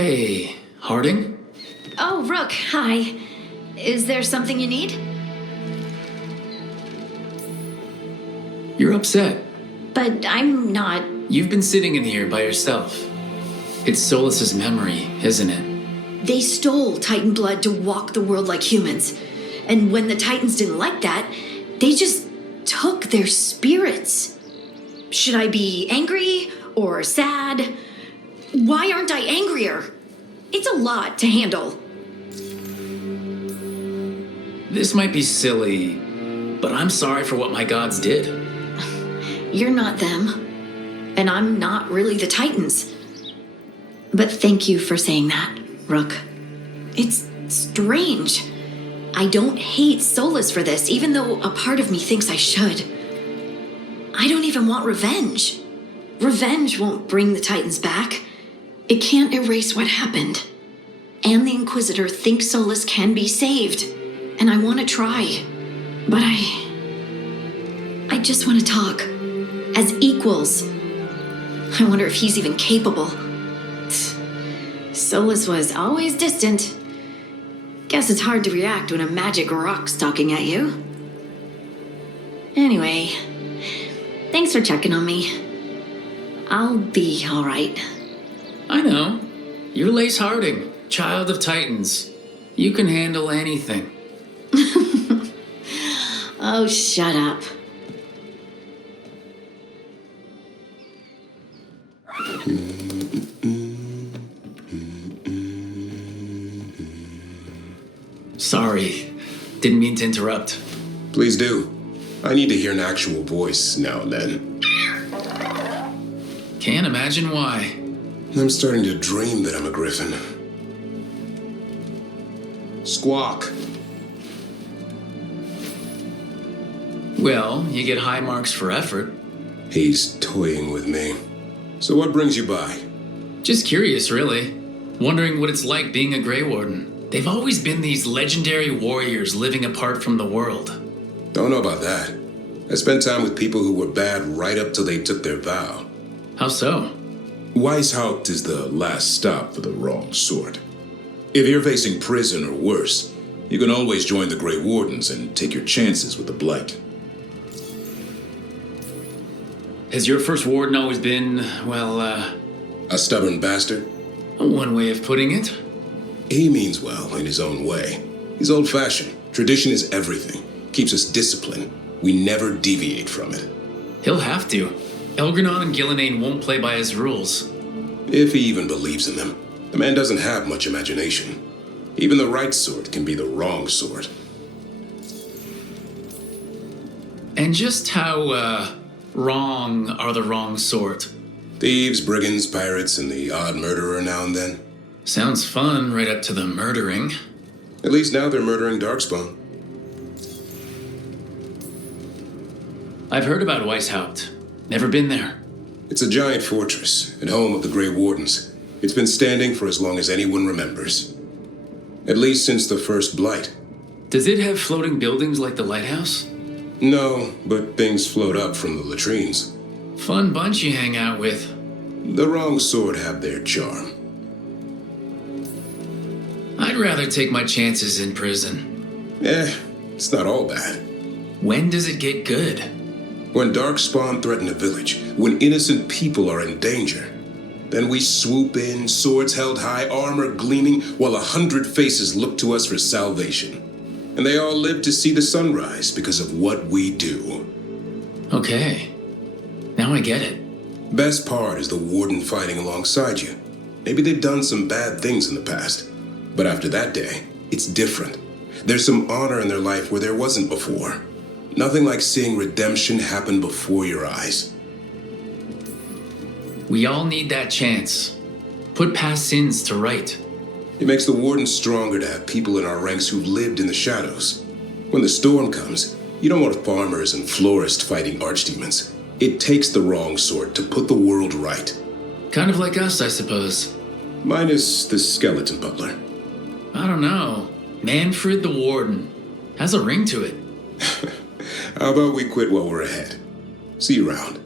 Hey, Harding? Oh, Rook, hi. Is there something you need? You're upset. But I'm not. You've been sitting in here by yourself. It's Solas's memory, isn't it? They stole Titan blood to walk the world like humans. And when the Titans didn't like that, they just took their spirits. Should I be angry or sad? Why aren't I angrier? It's a lot to handle. This might be silly, but I'm sorry for what my gods did. You're not them, and I'm not really the Titans. But thank you for saying that, Rook. It's strange. I don't hate Solas for this, even though a part of me thinks I should. I don't even want revenge. Revenge won't bring the Titans back. It can't erase what happened. And the Inquisitor thinks Solas can be saved. And I want to try. But I just want to talk. As equals. I wonder if he's even capable. Solas was always distant. Guess it's hard to react when a magic rock's talking at you. Anyway, thanks for checking on me. I'll be all right. I know. You're Lace Harding, child of Titans. You can handle anything. Oh, shut up. Sorry. Didn't mean to interrupt. Please do. I need to hear an actual voice now and then. Can't imagine why. I'm starting to dream that I'm a griffin. Squawk. Well, you get high marks for effort. He's toying with me. So what brings you by? Just curious, really. Wondering what it's like being a Grey Warden. They've always been these legendary warriors living apart from the world. Don't know about that. I spent time with people who were bad right up till they took their vow. How so? Weisshaupt is the last stop for the wrong sort. If you're facing prison or worse, you can always join the Grey Wardens and take your chances with the Blight. Has your first warden always been, well, A stubborn bastard? one way of putting it? He means well in his own way. He's old-fashioned. Tradition is everything. Keeps us disciplined. We never deviate from it. He'll have to. Elgranon and Gillenane won't play by his rules. If he even believes in them. The man doesn't have much imagination. Even the right sort can be the wrong sort. And just how, wrong are the wrong sort? Thieves, brigands, pirates, and the odd murderer now and then. Sounds fun right up to the murdering. At least now they're murdering Darkspawn. I've heard about Weisshaupt. Never been there. It's a giant fortress and home of the Grey Wardens. It's been standing for as long as anyone remembers. At least since the first Blight. Does it have floating buildings like the lighthouse? No, but things float up from the latrines. Fun bunch you hang out with. The wrong sort have their charm. I'd rather take my chances in prison. It's not all bad. When does it get good? When Darkspawn threaten a village, when innocent people are in danger, then we swoop in, swords held high, armor gleaming, while 100 faces look to us for salvation. And they all live to see the sunrise because of what we do. Okay. Now I get it. Best part is the Warden fighting alongside you. Maybe they've done some bad things in the past, but after that day, it's different. There's some honor in their life where there wasn't before. Nothing like seeing redemption happen before your eyes. We all need that chance. Put past sins to right. It makes the Warden stronger to have people in our ranks who've lived in the shadows. When the storm comes, you don't want farmers and florists fighting archdemons. It takes the wrong sort to put the world right. Kind of like us, I suppose. Minus the skeleton butler. I don't know. Manfred the Warden. Has a ring to it. How about we quit while we're ahead? See you around.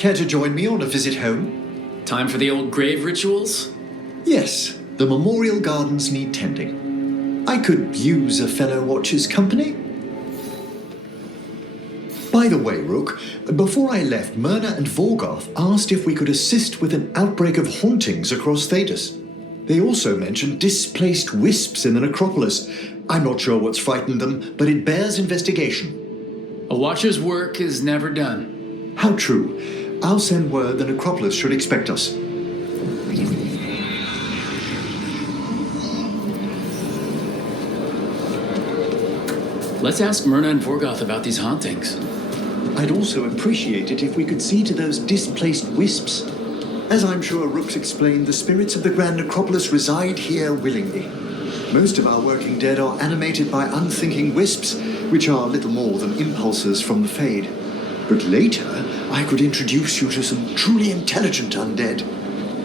care to join me on a visit home? Time for the old grave rituals? Yes, the memorial gardens need tending. I could use a fellow watcher's company. By the way, Rook, before I left, Myrna and Vorgoth asked if we could assist with an outbreak of hauntings across Thedas. They also mentioned displaced wisps in the necropolis. I'm not sure what's frightened them, but it bears investigation. A watcher's work is never done. How true. I'll send word the necropolis should expect us. Let's ask Myrna and Vorgoth about these hauntings. I'd also appreciate it if we could see to those displaced wisps. As I'm sure Rook's explained, the spirits of the Grand Necropolis reside here willingly. Most of our working dead are animated by unthinking wisps, which are little more than impulses from the Fade. But later, I could introduce you to some truly intelligent undead.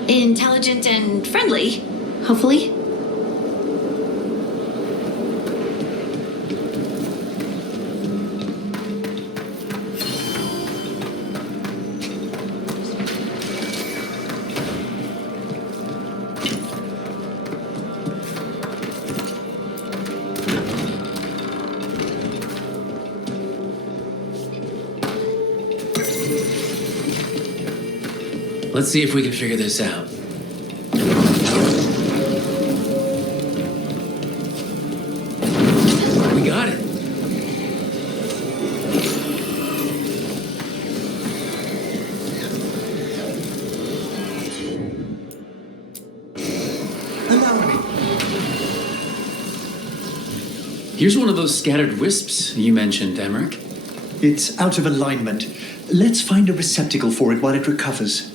Intelligent and friendly, hopefully. Let's see if we can figure this out. We got it. Allow me. Here's one of those scattered wisps you mentioned, Emmerich. It's out of alignment. Let's find a receptacle for it while it recovers.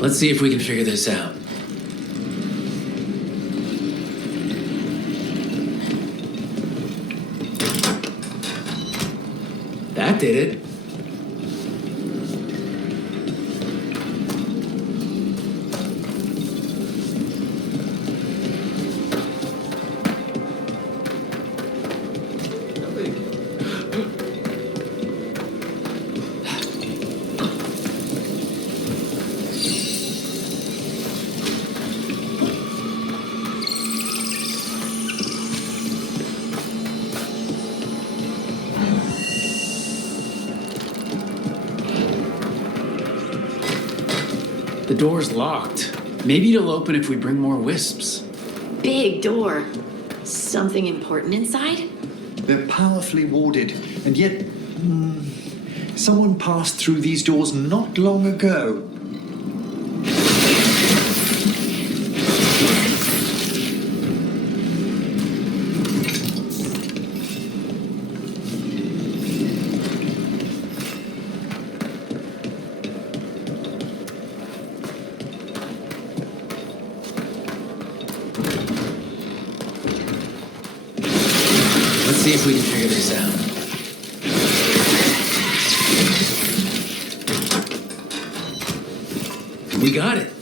Let's see if we can figure this out. That did it. The door's locked. Maybe it'll open if we bring more wisps. Big door. Something important inside? They're powerfully warded, and yet... someone passed through these doors not long ago. Let's see if we can figure this out. We got it.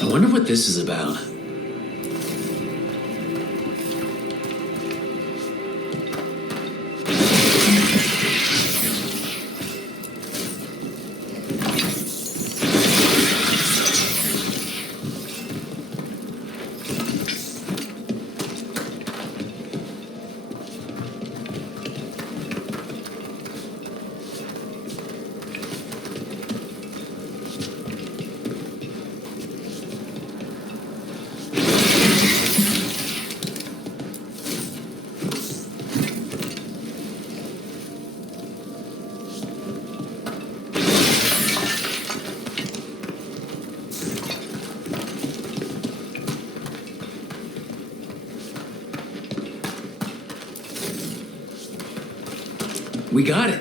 I wonder what this is about. We got it.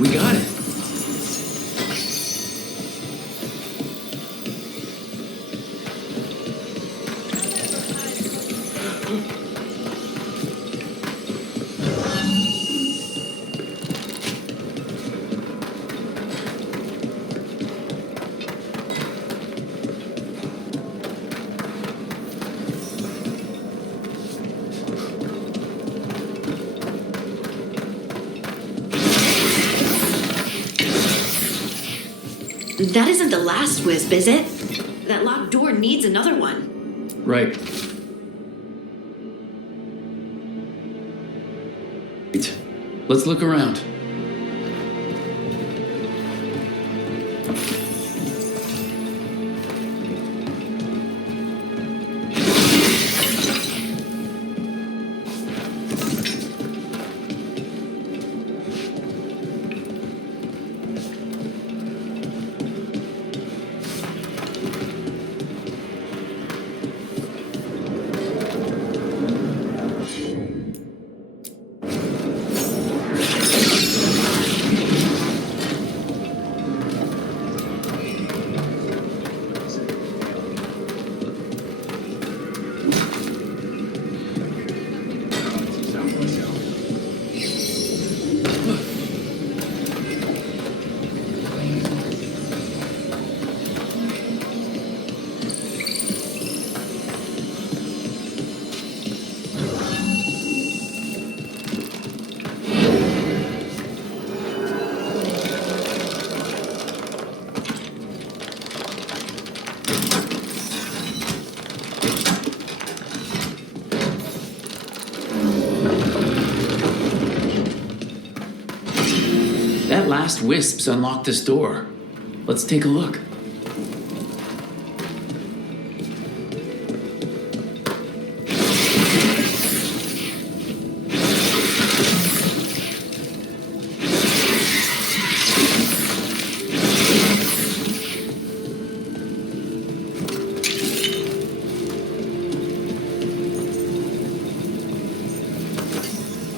We got it. That isn't the last wisp, is it? That locked door needs another one. Right. Let's look around. That last wisps unlocked this door. Let's take a look.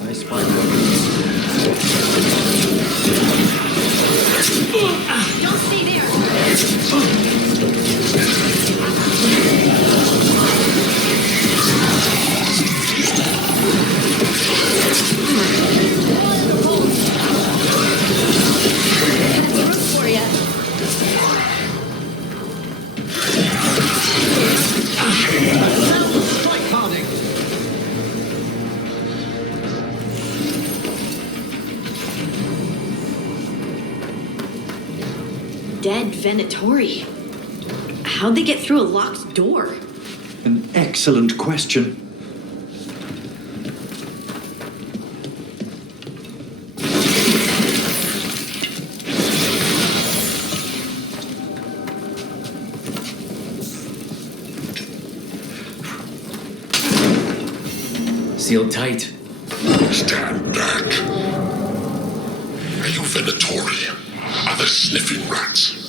I spy Don't stay there! For ya. Dead Venatori. How'd they get through a locked door? An excellent question. Sealed tight. Stand back. Are you Venatori? Are the sniffing rats?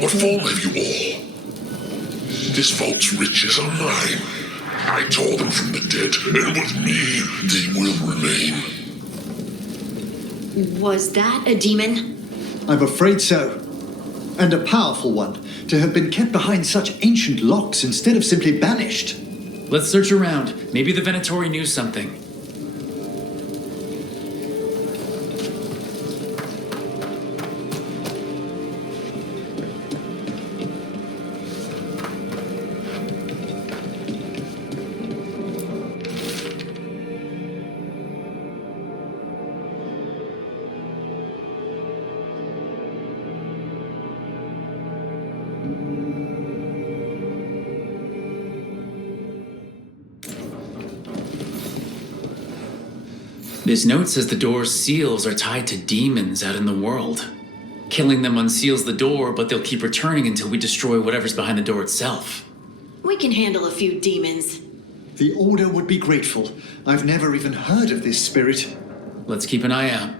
What form have you all? This vault's riches are mine. I tore them from the dead, and with me, they will remain. Was that a demon? I'm afraid so. And a powerful one. to have been kept behind such ancient locks instead of simply banished. Let's search around. Maybe the Venatori knew something. This note says the door's seals are tied to demons out in the world. Killing them unseals the door, but they'll keep returning until we destroy whatever's behind the door itself. We can handle a few demons. The Order would be grateful. I've never even heard of this spirit. Let's keep an eye out.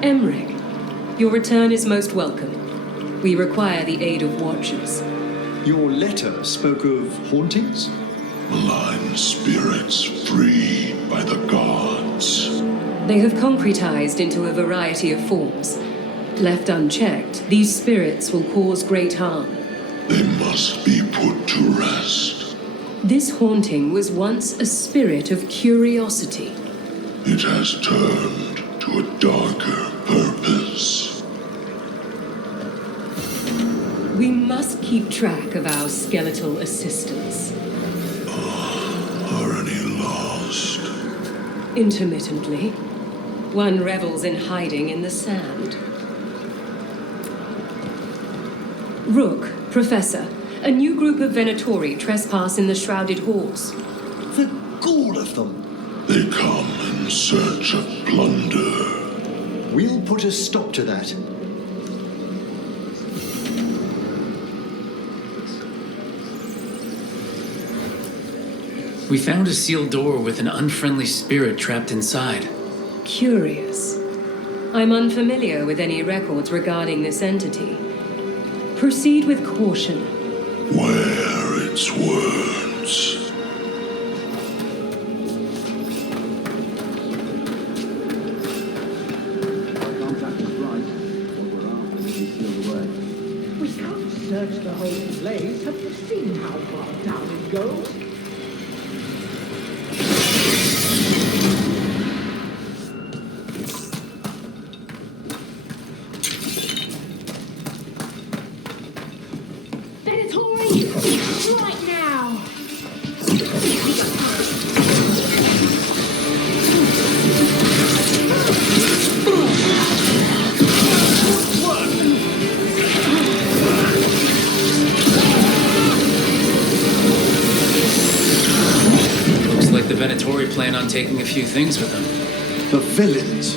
Emmerich, your return is most welcome. We require the aid of watchers. Your letter spoke of hauntings? Malign spirits free by the gods. They have concretized into a variety of forms. Left unchecked, these spirits will cause great harm. They must be put to rest. This haunting was once a spirit of curiosity. It has turned to a darker purpose. We must keep track of our skeletal assistants. Are any lost? Intermittently. One revels in hiding in the sand. Rook, Professor, a new group of Venatori trespass in the shrouded halls. The gall of them! They come in search of plunder. We'll put a stop to that. We found a sealed door with an unfriendly spirit trapped inside. Curious. I'm unfamiliar with any records regarding this entity. Proceed with caution. Wear its words. Search the whole place. Have you seen how far down it goes? Venatori! Right now! The Venatori plan on taking a few things with them. The villains.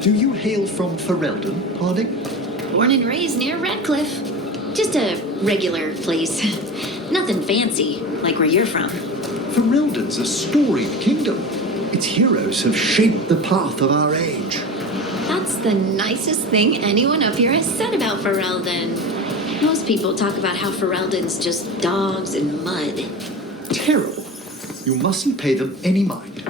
Do you hail from Ferelden, Harding? Born and raised near Redcliffe. Just a regular place. Nothing fancy, like where you're from. Ferelden's a storied kingdom. Its heroes have shaped the path of our age. That's the nicest thing anyone up here has said about Ferelden. Most people talk about how Ferelden's just dogs and mud. Terrible. You mustn't pay them any mind.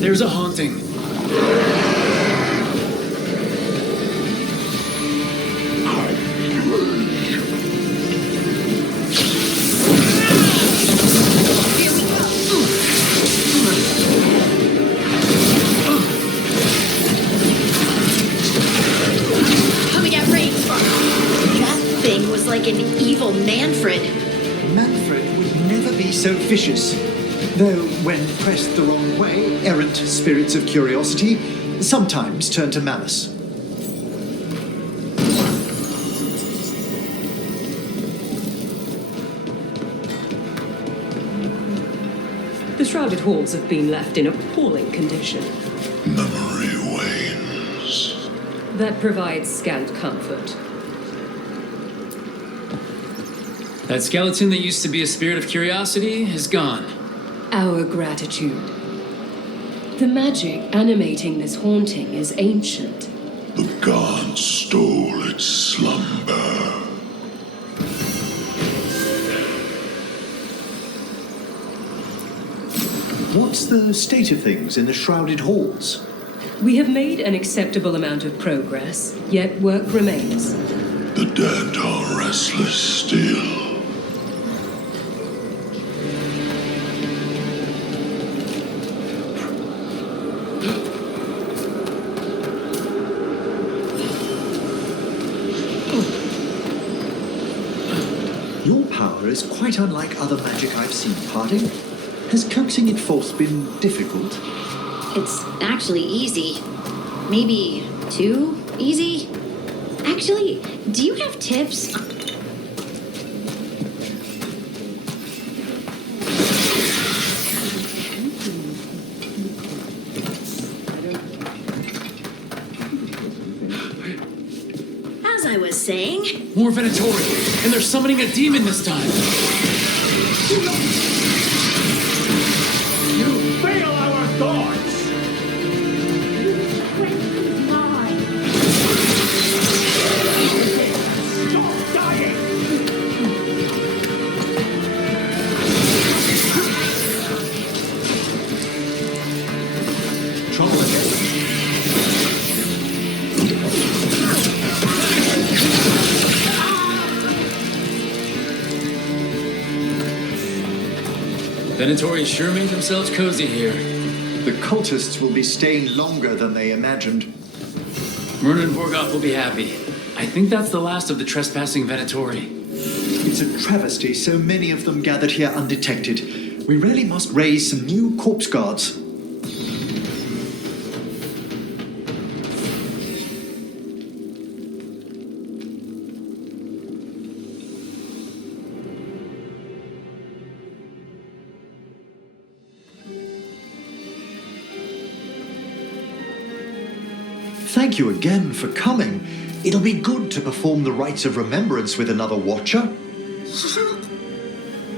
There's a haunting. Coming at range. That thing was like an evil Manfred. Manfred would never be so vicious. Though, when pressed the wrong way, errant spirits of curiosity sometimes turn to malice. The shrouded halls have been left in appalling condition. Memory wanes. That provides scant comfort. That skeleton that used to be a spirit of curiosity is gone. Our gratitude. The magic animating this haunting is ancient. The gods stole its slumber. What's the state of things in the shrouded halls? We have made an acceptable amount of progress, yet work remains. The dead are restless still. Your power is quite unlike other magic I've seen, Parte. Has coaxing it forth been difficult? It's actually easy. Maybe too easy? Actually, do you have tips? As I was saying... More Venatori, and they're summoning a demon this time. You fail our thoughts! Stop dying! Trouble ahead. Venatori sure made themselves cozy here. The cultists will be staying longer than they imagined. Myrna and Vorgoth will be happy. I think that's the last of the trespassing Venatori. It's a travesty so many of them gathered here undetected. We really must raise some new corpse guards. Thank you again for coming. It'll be good to perform the rites of remembrance with another watcher.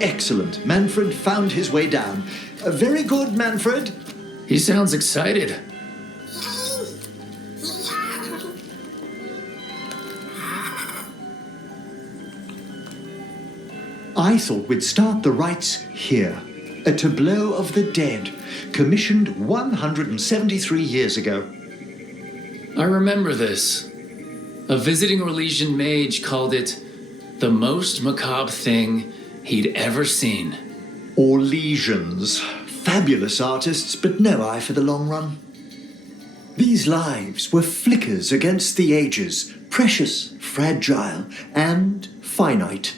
Excellent. Manfred found his way down. Very good, Manfred. He sounds excited. I thought we'd start the rites here. A tableau of the dead, commissioned 173 years ago. I remember this. A visiting Orlesian mage called it the most macabre thing he'd ever seen. Orlesians. Fabulous artists, but no eye for the long run. These lives were flickers against the ages, precious, fragile, and finite.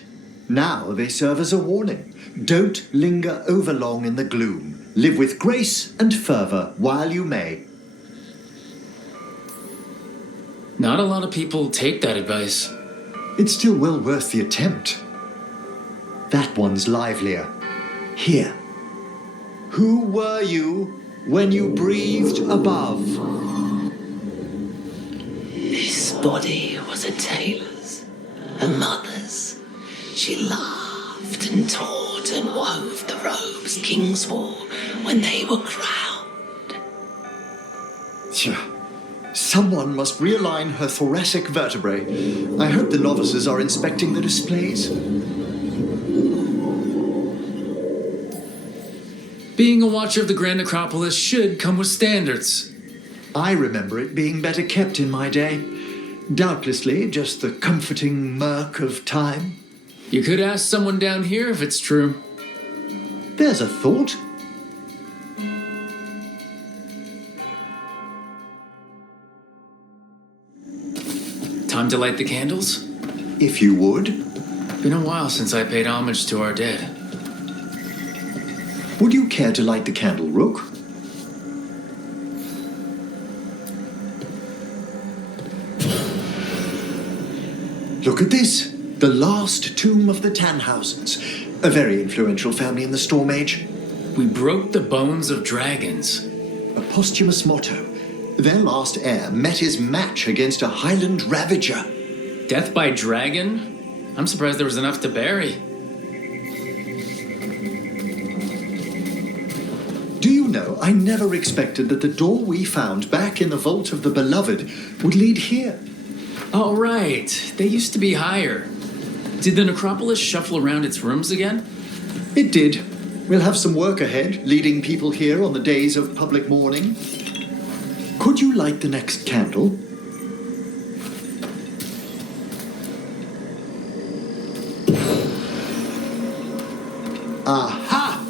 Now they serve as a warning. Don't linger overlong in the gloom. Live with grace and fervor while you may. Not a lot of people take that advice. It's still well worth the attempt. That one's livelier. Here. Who were you when you breathed above? This body was a tailor's, a mother's. She laughed carved and taught and wove the robes kings wore when they were crowned. Tja. Someone must realign her thoracic vertebrae. I hope the novices are inspecting the displays. Being a watcher of the Grand Necropolis should come with standards. I remember it being better kept in my day. Doubtlessly just the comforting murk of time. You could ask someone down here if it's true. There's a thought. Time to light the candles? If you would. Been a while since I paid homage to our dead. Would you care to light the candle, Rook? Look at this. The last tomb of the Tannhausens. A very influential family in the Storm Age. We broke the bones of dragons. A posthumous motto. Their last heir met his match against a Highland Ravager. Death by dragon? I'm surprised there was enough to bury. Do you know, I never expected that the door we found back in the Vault of the Beloved would lead here. Oh, right. They used to be higher. Did the necropolis shuffle around its rooms again? It did. We'll have some work ahead, leading people here on the days of public mourning. Could you light the next candle? Aha!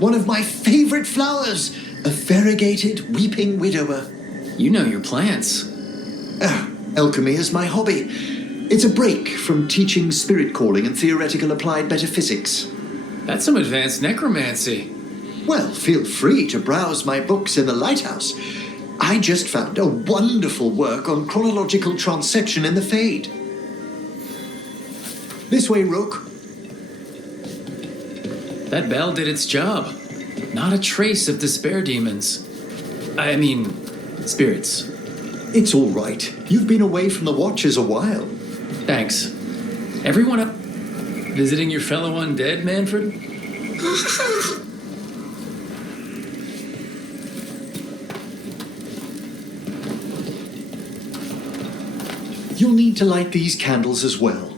One of my favorite flowers! A variegated weeping widower. You know your plants. Alchemy is my hobby. It's a break from teaching spirit calling and theoretical applied metaphysics. That's some advanced necromancy. Well, feel free to browse my books in the lighthouse. I just found a wonderful work on chronological transection in the Fade. This way, Rook. That bell did its job. Not a trace of despair demons. I mean, spirits. It's all right. You've been away from the Watchers a while. Thanks. Everyone up visiting your fellow undead, Manfred? You'll need to light these candles as well.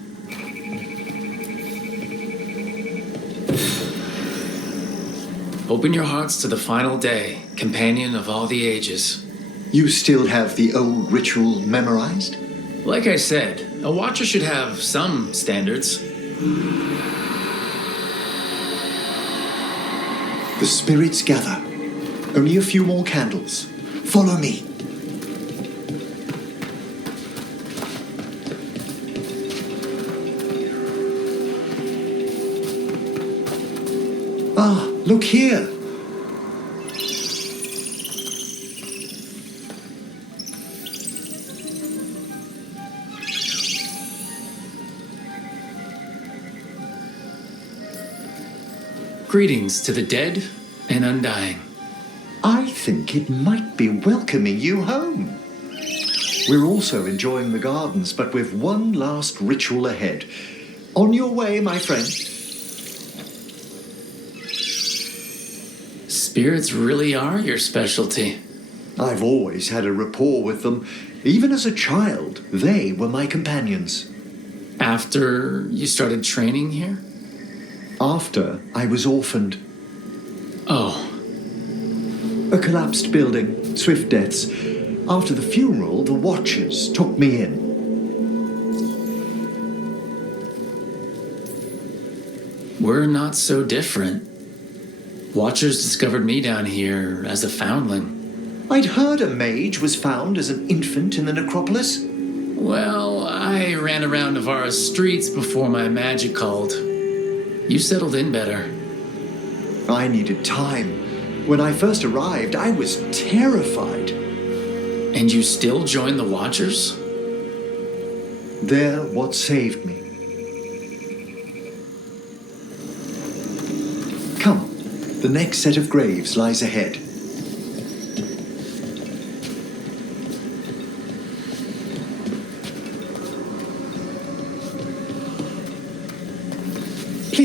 Open your hearts to the final day, companion of all the ages. You still have the old ritual memorized? Like I said, a watcher should have some standards. The spirits gather. Only a few more candles. Follow me. Ah, look here. Greetings to the dead and undying. I think it might be welcoming you home. We're also enjoying the gardens, but with one last ritual ahead. On your way, my friend. Spirits really are your specialty. I've always had a rapport with them. Even as a child, they were my companions. After you started training here? After I was orphaned. Oh. A collapsed building, swift deaths. After the funeral, the Watchers took me in. We're not so different. Watchers discovered me down here as a foundling. I'd heard a mage was found as an infant in the necropolis. Well, I ran around Navarra's streets before my magic called. You settled in better. I needed time. When I first arrived, I was terrified. And you still joined the Watchers? They're what saved me. Come, the next set of graves lies ahead.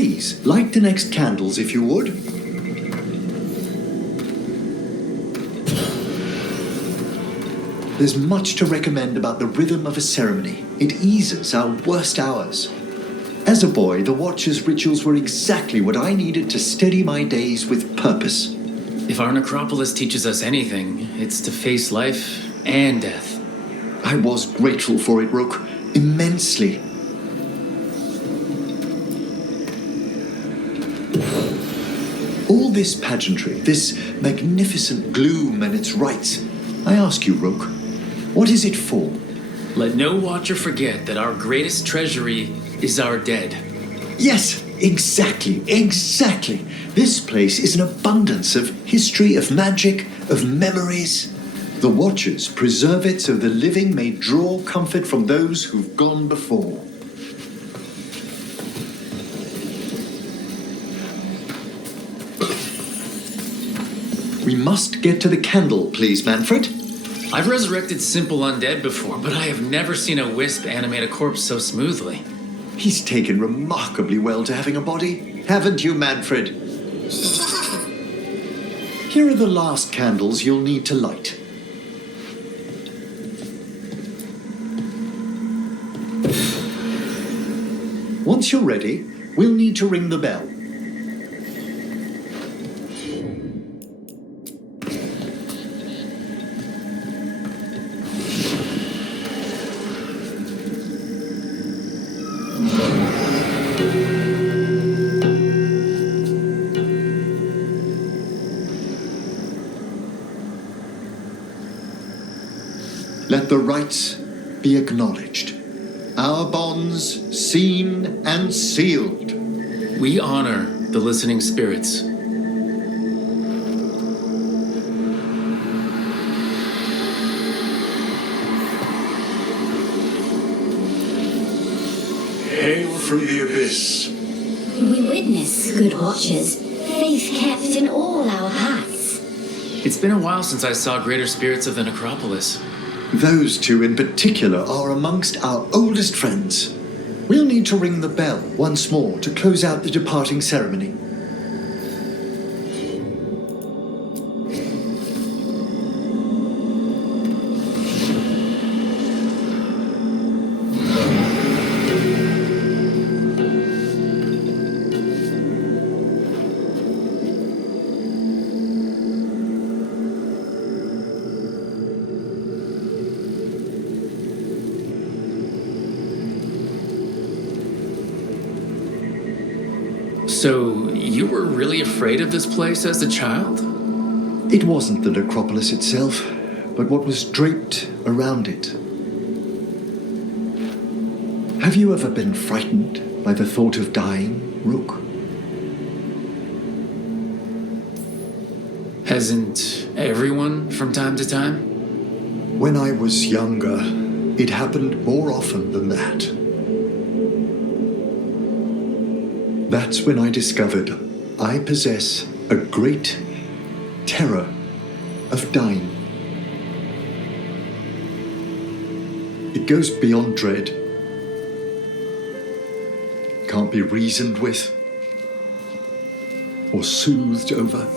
Please, light the next candles if you would. There's much to recommend about the rhythm of a ceremony. It eases our worst hours. As a boy, the Watcher's rituals were exactly what I needed to steady my days with purpose. If our necropolis teaches us anything, it's to face life and death. I was grateful for it, Rook. Immensely. All this pageantry, this magnificent gloom and its rites. I ask you, Rook, what is it for? Let no Watcher forget that our greatest treasury is our dead. Yes, exactly. This place is an abundance of history, of magic, of memories. The Watchers preserve it so the living may draw comfort from those who've gone before. We must get to the candle, please, Manfred. I've resurrected simple undead before, but I have never seen a wisp animate a corpse so smoothly. He's taken remarkably well to having a body, haven't you, Manfred? Here are the last candles you'll need to light. Once you're ready, we'll need to ring the bell. Let the rites be acknowledged. Our bonds seen and sealed. We honor the listening spirits. Hail from the abyss. We witness, good Watchers, faith kept in all our paths. It's been a while since I saw greater spirits of the necropolis. Those two in particular are amongst our oldest friends. We'll need to ring the bell once more to close out the departing ceremony. So, you were really afraid of this place as a child? It wasn't the necropolis itself, but what was draped around it. Have you ever been frightened by the thought of dying, Rook? Hasn't everyone from time to time? When I was younger, it happened more often than that. That's when I discovered I possess a great terror of dying. It goes beyond dread. Can't be reasoned with or soothed over.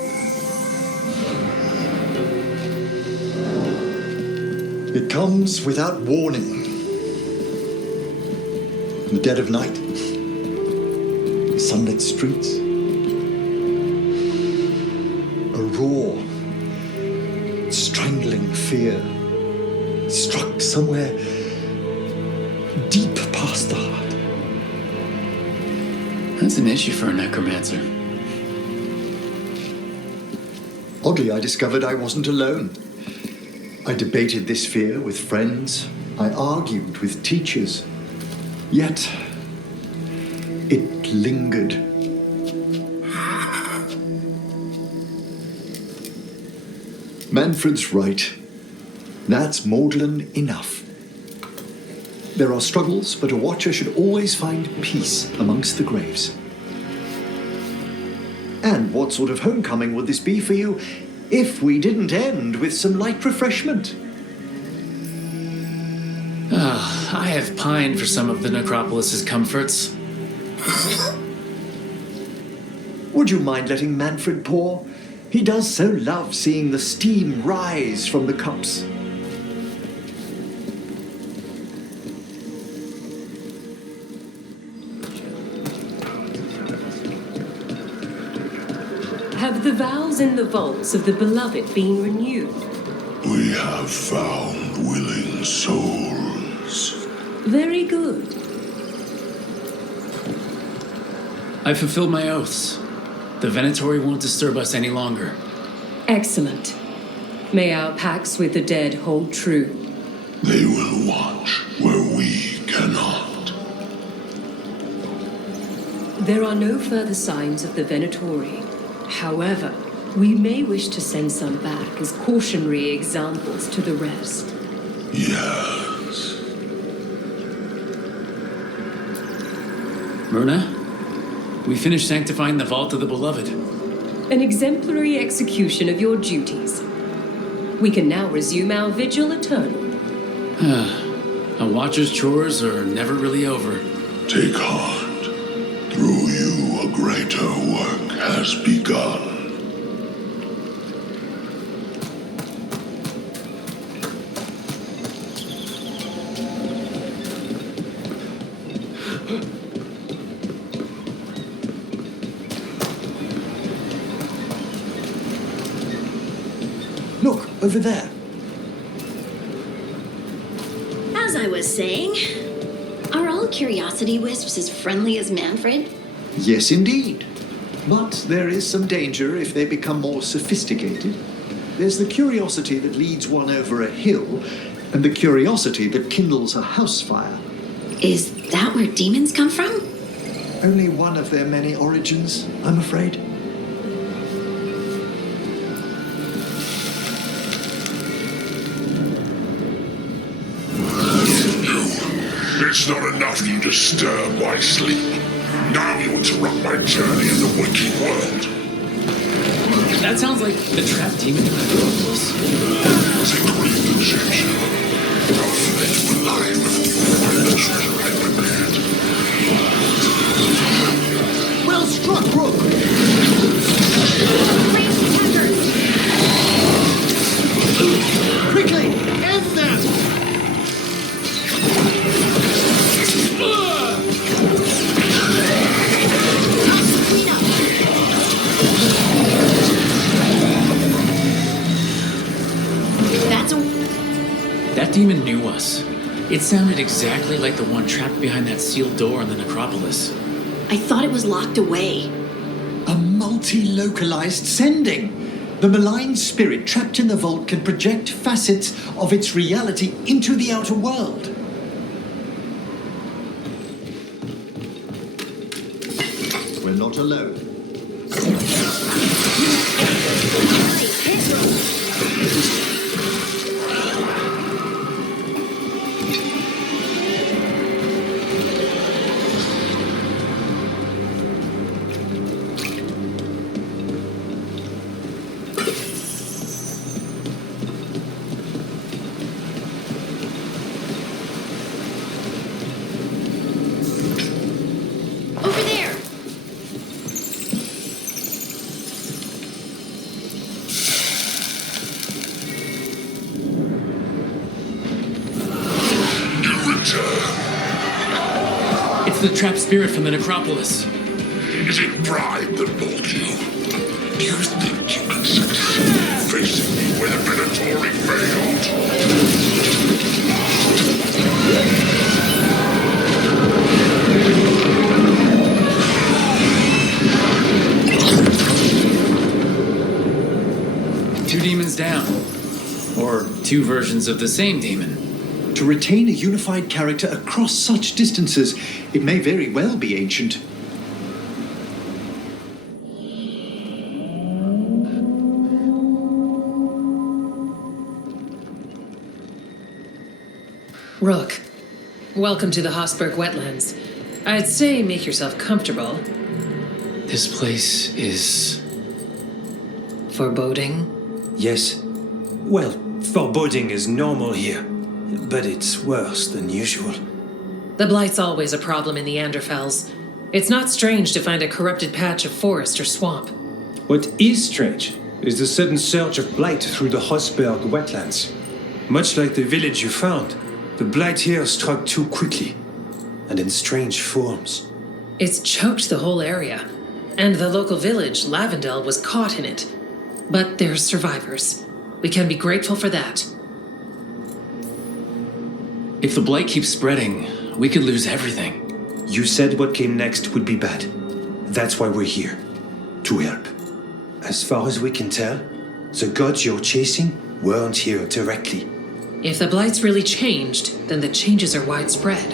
It comes without warning. In the dead of night. Sunlit streets. A raw, strangling fear struck somewhere deep past the heart. That's an issue for a necromancer. Oddly, I discovered I wasn't alone. I debated this fear with friends. I argued with teachers. Yet, it lingered. Manfred's right. That's maudlin enough. There are struggles, but a Watcher should always find peace amongst the graves. And what sort of homecoming would this be for you if we didn't end with some light refreshment? I have pined for some of the necropolis's comforts. Would you mind letting Manfred pour? He does so love seeing the steam rise from the cups. Have the valves in the vaults of the Beloved been renewed? We have found willing souls. Very good. I fulfilled my oaths. The Venatori won't disturb us any longer. Excellent. May our pacts with the dead hold true. They will watch where we cannot. There are no further signs of the Venatori. However, we may wish to send some back as cautionary examples to the rest. Yes. Myrna, we finished sanctifying the Vault of the Beloved. An exemplary execution of your duties. We can now resume our vigil eternal. A watcher's chores are never really over. Take heart. Through you, a greater work has begun. Look, over there. As I was saying, are all curiosity wisps as friendly as Manfred? Yes, indeed. But there is some danger if they become more sophisticated. There's the curiosity that leads one over a hill, and the curiosity that kindles a house fire. Is that where demons come from? Only one of their many origins, I'm afraid. It's not enough you disturb my sleep. Now you interrupt my journey in the waking world. That sounds like the trap demon in the Necropolis. Secret Egyptian. I'll flay you alive before you find the treasure I prepared. Well struck, Rook! Quickly, end them! That demon knew us. It sounded exactly like the one trapped behind that sealed door in the necropolis. I thought it was locked away. A multi-localized sending. The malign spirit trapped in the vault can project facets of its reality into the outer world. We're not alone. Over there! You return. It's the trapped spirit from the necropolis. Is it pride that brought you? Do you think you can succeed facing me with a Venatori failed? Two demons down. Or two versions of the same demon. To retain a unified character across such distances, it may very well be ancient. Rook, welcome to the Hosberg wetlands. I'd say make yourself comfortable. This place is... Foreboding? Yes. Well, foreboding is normal here, but it's worse than usual. The Blight's always a problem in the Anderfels. It's not strange to find a corrupted patch of forest or swamp. What is strange is the sudden surge of blight through the Hossberg wetlands. Much like the village you found, the blight here struck too quickly, and in strange forms. It's choked the whole area, and the local village, Lavendel, was caught in it. But they're survivors. We can be grateful for that. If the blight keeps spreading, we could lose everything. You said what came next would be bad. That's why we're here. To help. As far as we can tell, the gods you're chasing weren't here directly. If the blight's really changed, then the changes are widespread.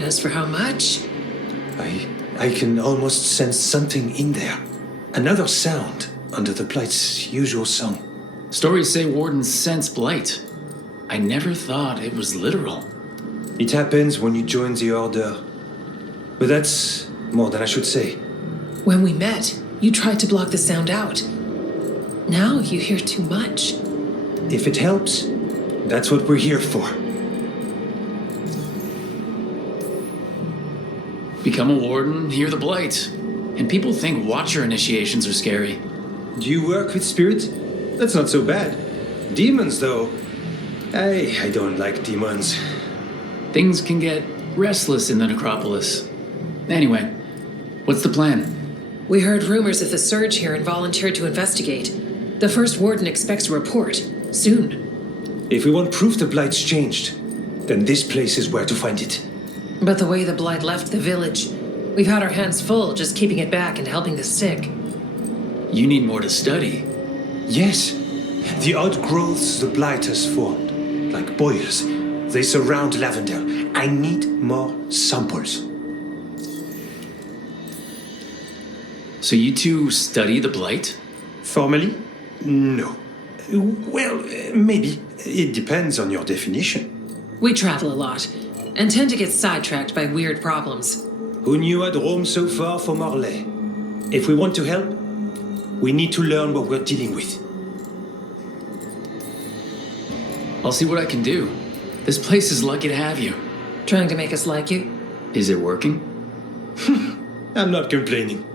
As for how much... I can almost sense something in there. Another sound under the blight's usual song. Stories say Wardens sense blight. I never thought it was literal. It happens when you join the Order. But that's more than I should say. When we met, you tried to block the sound out. Now you hear too much. If it helps, that's what we're here for. Become a warden, hear the blight. And people think Watcher initiations are scary. Do you work with spirits? That's not so bad. Demons, though. I don't like demons. Things can get restless in the necropolis. Anyway, what's the plan? We heard rumors of the surge here and volunteered to investigate. The first warden expects a report. Soon. If we want proof the blight's changed, then this place is where to find it. But the way the blight left the village, we've had our hands full just keeping it back and helping the sick. You need more to study. Yes. The odd growths the blight has formed, like boils, they surround Lavendel. I need more samples. So you two study the blight? Formally? No. Well, maybe. It depends on your definition. We travel a lot, and tend to get sidetracked by weird problems. Who knew I'd roam so far for Morley? If we want to help, we need to learn what we're dealing with. I'll see what I can do. This place is lucky to have you. Trying to make us like you? Is it working? I'm not complaining.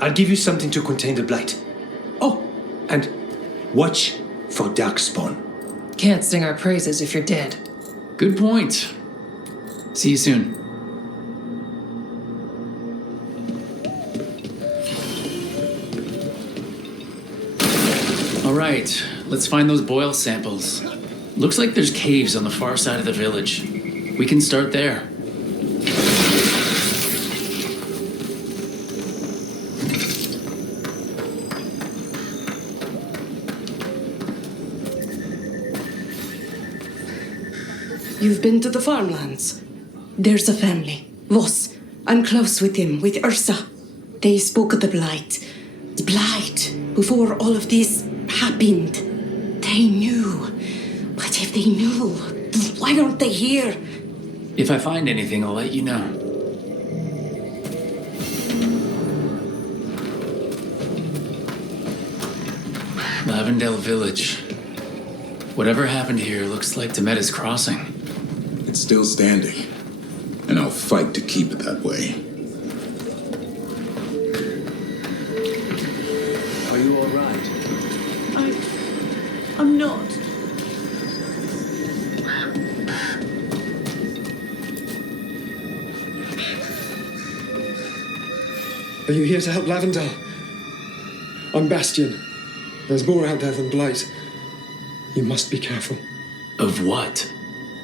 I'll give you something to contain the blight. Oh, and watch for darkspawn. Can't sing our praises if you're dead. Good point. See you soon. All right, let's find those boil samples. Looks like there's caves on the far side of the village. We can start there. You've been to the farmlands? There's a family. Voss. I'm close with him, with Ursa. They spoke of the Blight. The Blight. Before all of this happened. They knew. But if they knew, why aren't they here? If I find anything, I'll let you know. Lavendel Village. Whatever happened here looks like Demeda's Crossing. It's still standing, and I'll fight to keep it that way. Are you all right? I'm not. Are you here to help Lavendel? I'm Bastion. There's more out there than Blight. You must be careful. Of what?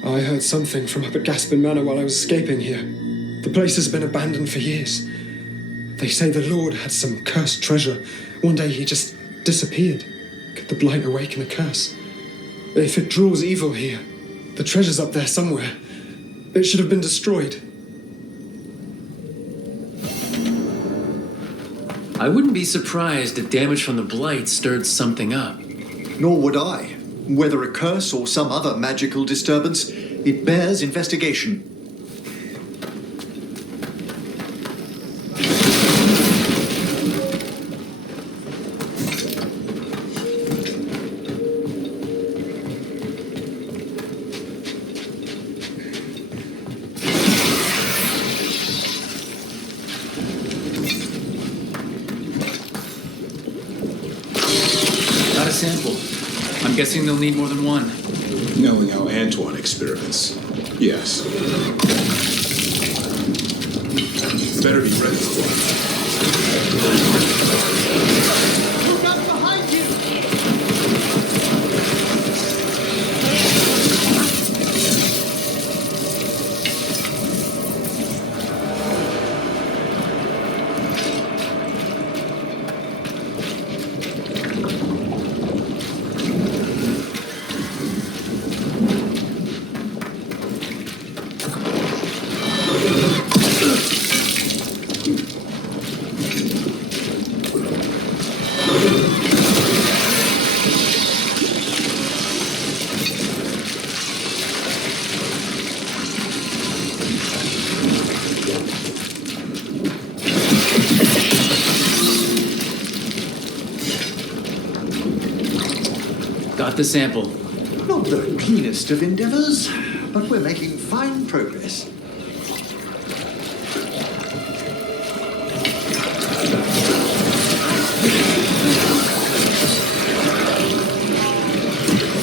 I heard something from up at Gaspin Manor while I was escaping here. The place has been abandoned for years. They say the Lord had some cursed treasure. One day he just disappeared. Could the Blight awaken a curse? If it draws evil here, the treasure's up there somewhere. It should have been destroyed. I wouldn't be surprised if damage from the Blight stirred something up. Nor would I. Whether a curse or some other magical disturbance, it bears investigation. sample. I'm guessing they'll need more than one. Knowing how Antoine experiments, yes. Better be ready for it. Look out behind you! Got the sample. Not the cleanest of endeavors, but we're making fine progress.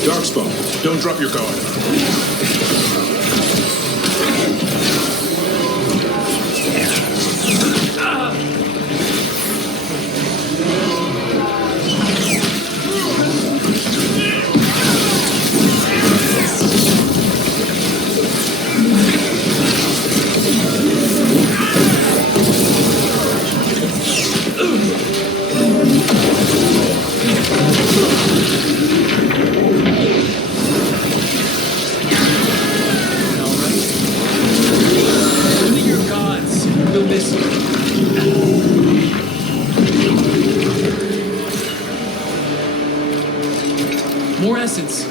Darkspawn, don't drop your guard. More essence.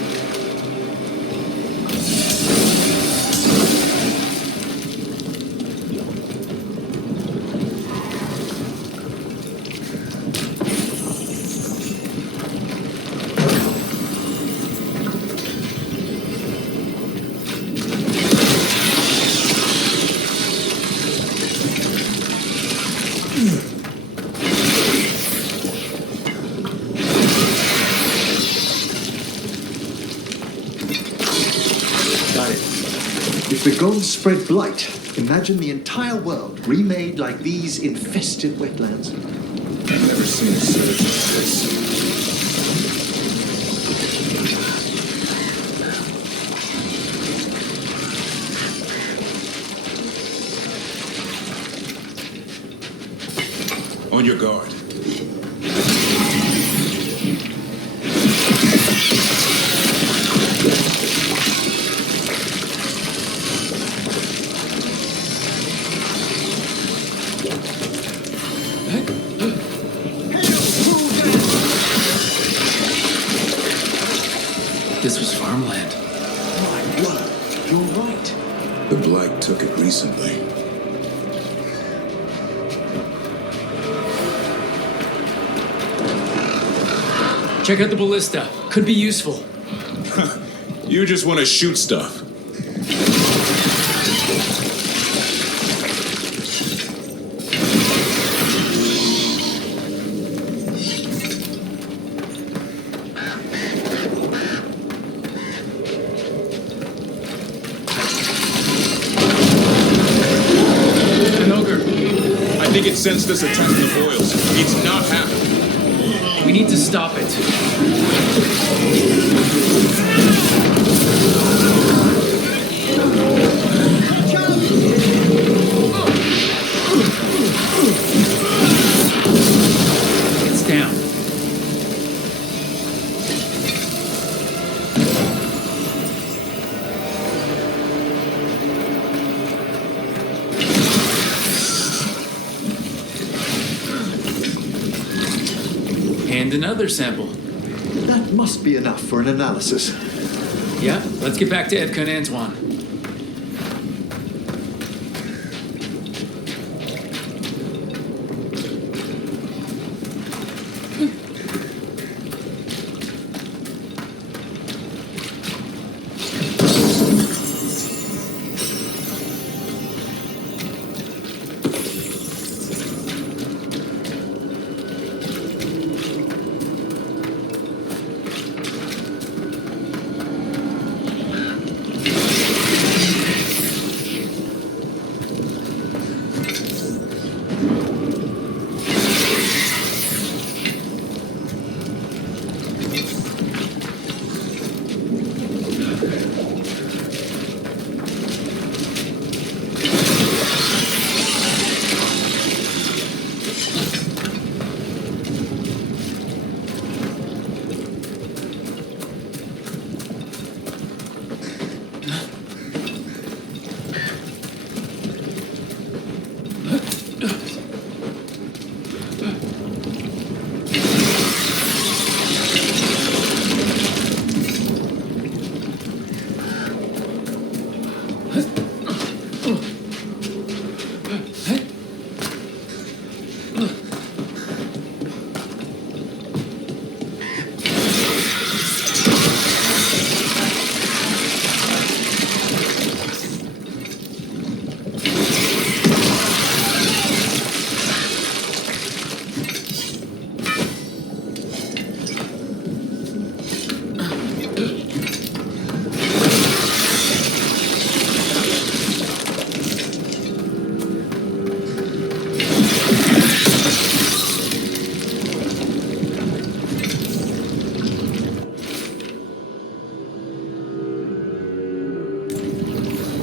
If the gods spread blight, imagine the entire world remade like these infested wetlands. I've never seen a surge like this. On your guard. This was farmland. My word, you're right. The Blight took it recently. Check out the ballista. Could be useful. You just want to shoot stuff. I think it sensed us attacking the boils. It's not happening. We need to stop it. It's down. And another sample. That must be enough for an analysis. Yeah, let's get back to Evka and Antoine.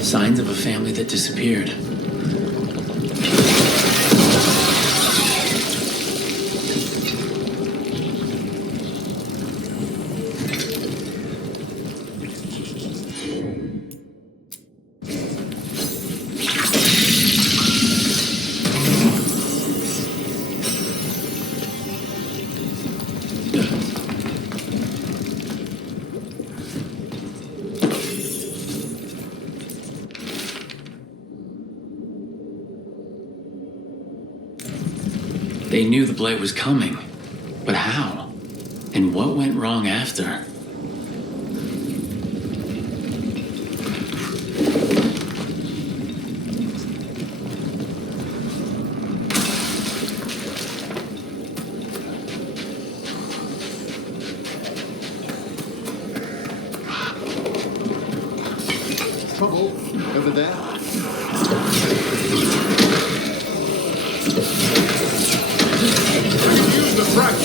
Signs of a family that disappeared. They knew the Blight was coming, but how? And what went wrong after? Trouble over there. Use the front.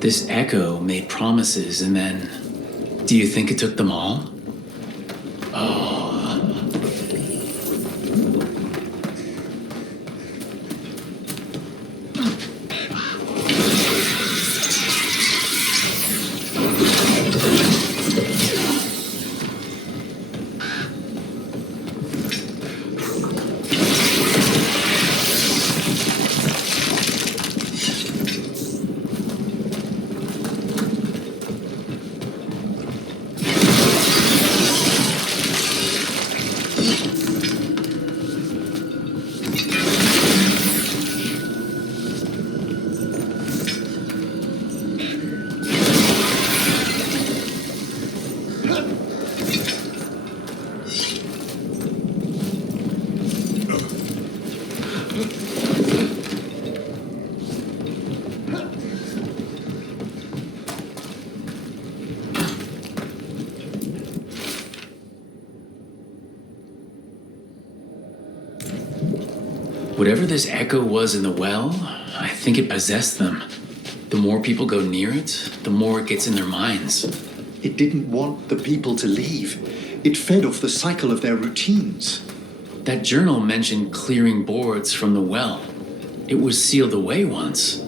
This echo made promises, and then... Do you think it took them all? Oh. Whatever this echo was in the well, I think it possessed them. The more people go near it, the more it gets in their minds. It didn't want the people to leave. It fed off the cycle of their routines. That journal mentioned clearing boards from the well. It was sealed away once.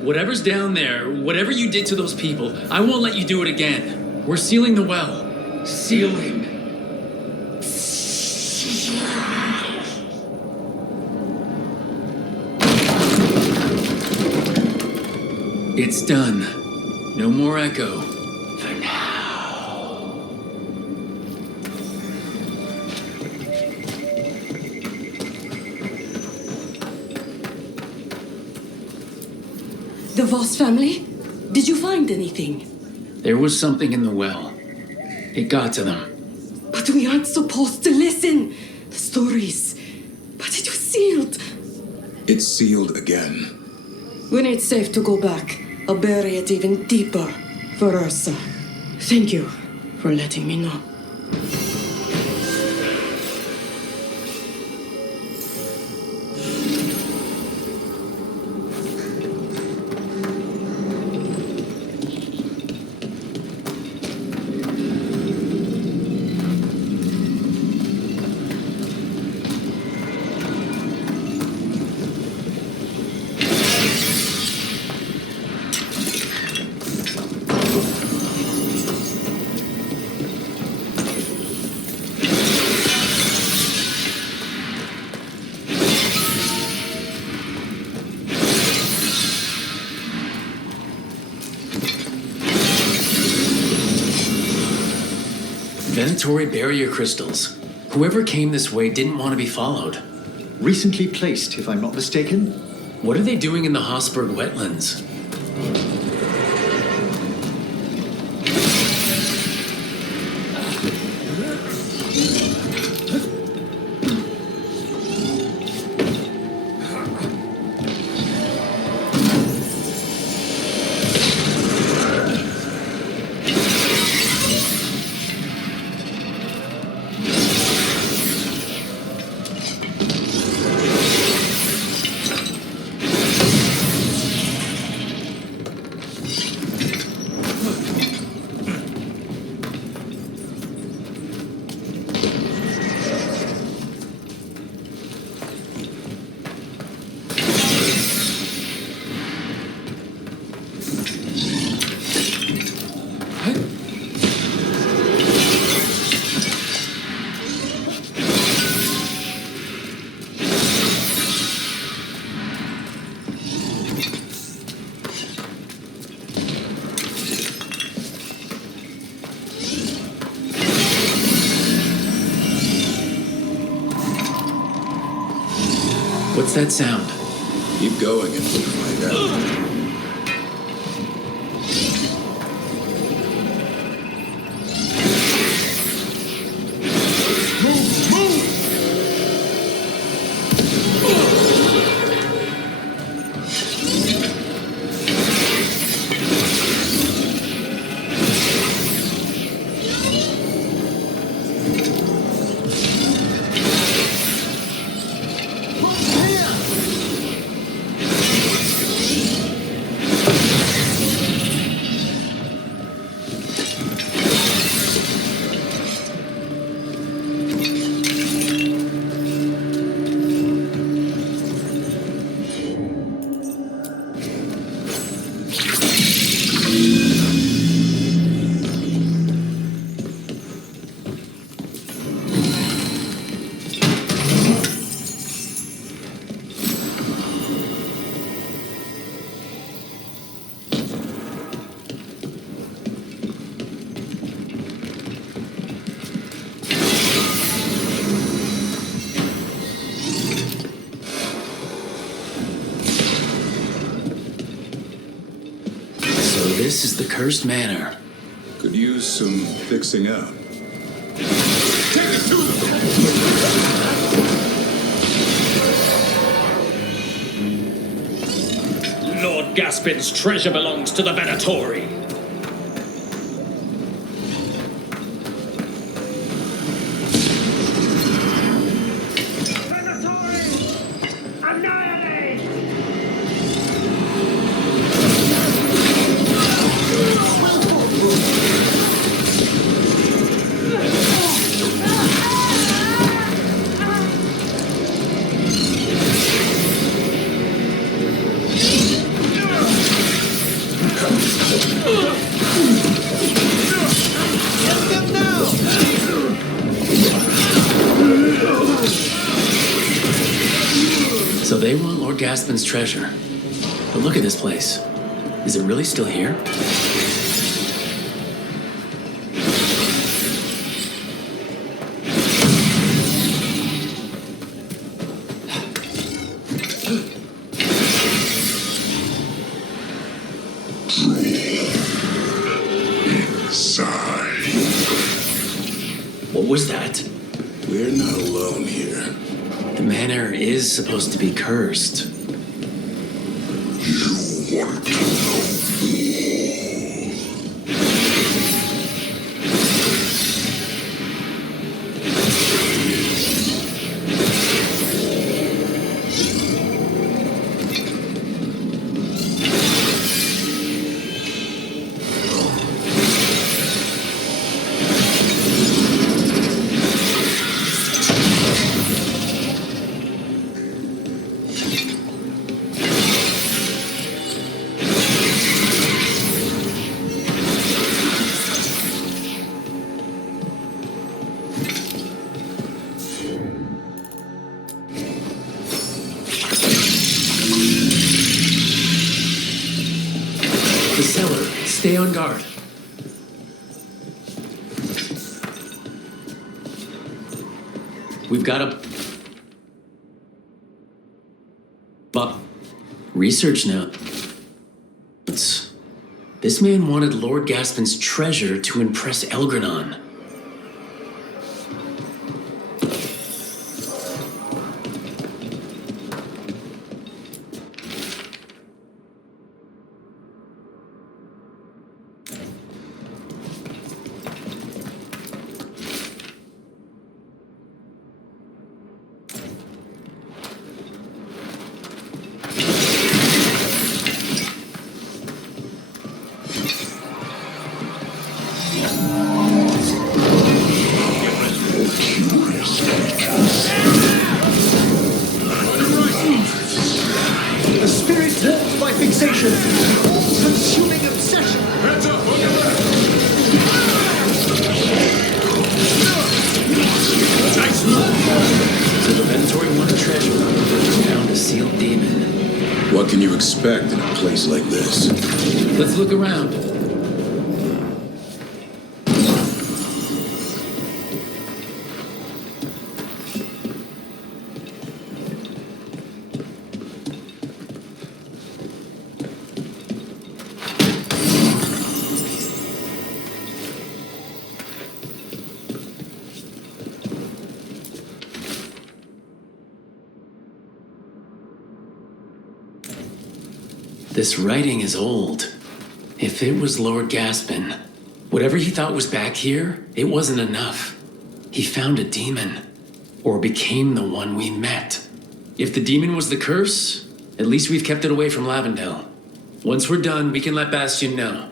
Whatever's down there, whatever you did to those people, I won't let you do it again. We're sealing the well. Sealing. It's done. No more echo. For now. The Voss family? Did you find anything? There was something in the well. It got to them. But we aren't supposed to listen. The stories. But it was sealed. It's sealed again. When it's safe to go back, I'll bury it even deeper for Ursa. Thank you for letting me know. Venatory barrier crystals. Whoever came this way didn't want to be followed. Recently placed, if I'm not mistaken. What are they doing in the Hosberg wetlands? What's that sound? Keep going and we'll find out. This is the cursed manor. Could use some fixing up. Lord Gaspin's treasure belongs to the Venatori. So they want Lord Gaspin's treasure. But look at this place. Is it really still here? What was that? We're not alone here. The manor is supposed to be cursed. want to know The cellar. Stay on guard. We've got a... research note. This man wanted Lord Gaspin's treasure to impress Elgranon. A spirit warped by fixation. Consuming obsession. Hands up, Nice move. So the Venatori wanted treasure. Found a sealed demon. What can you expect in a place like this? Let's look around. This writing is old. If it was Lord Gaspin, whatever he thought was back here, it wasn't enough. He found a demon, or became the one we met. If the demon was the curse, at least we've kept it away from Lavendel. Once we're done, we can let Bastion know.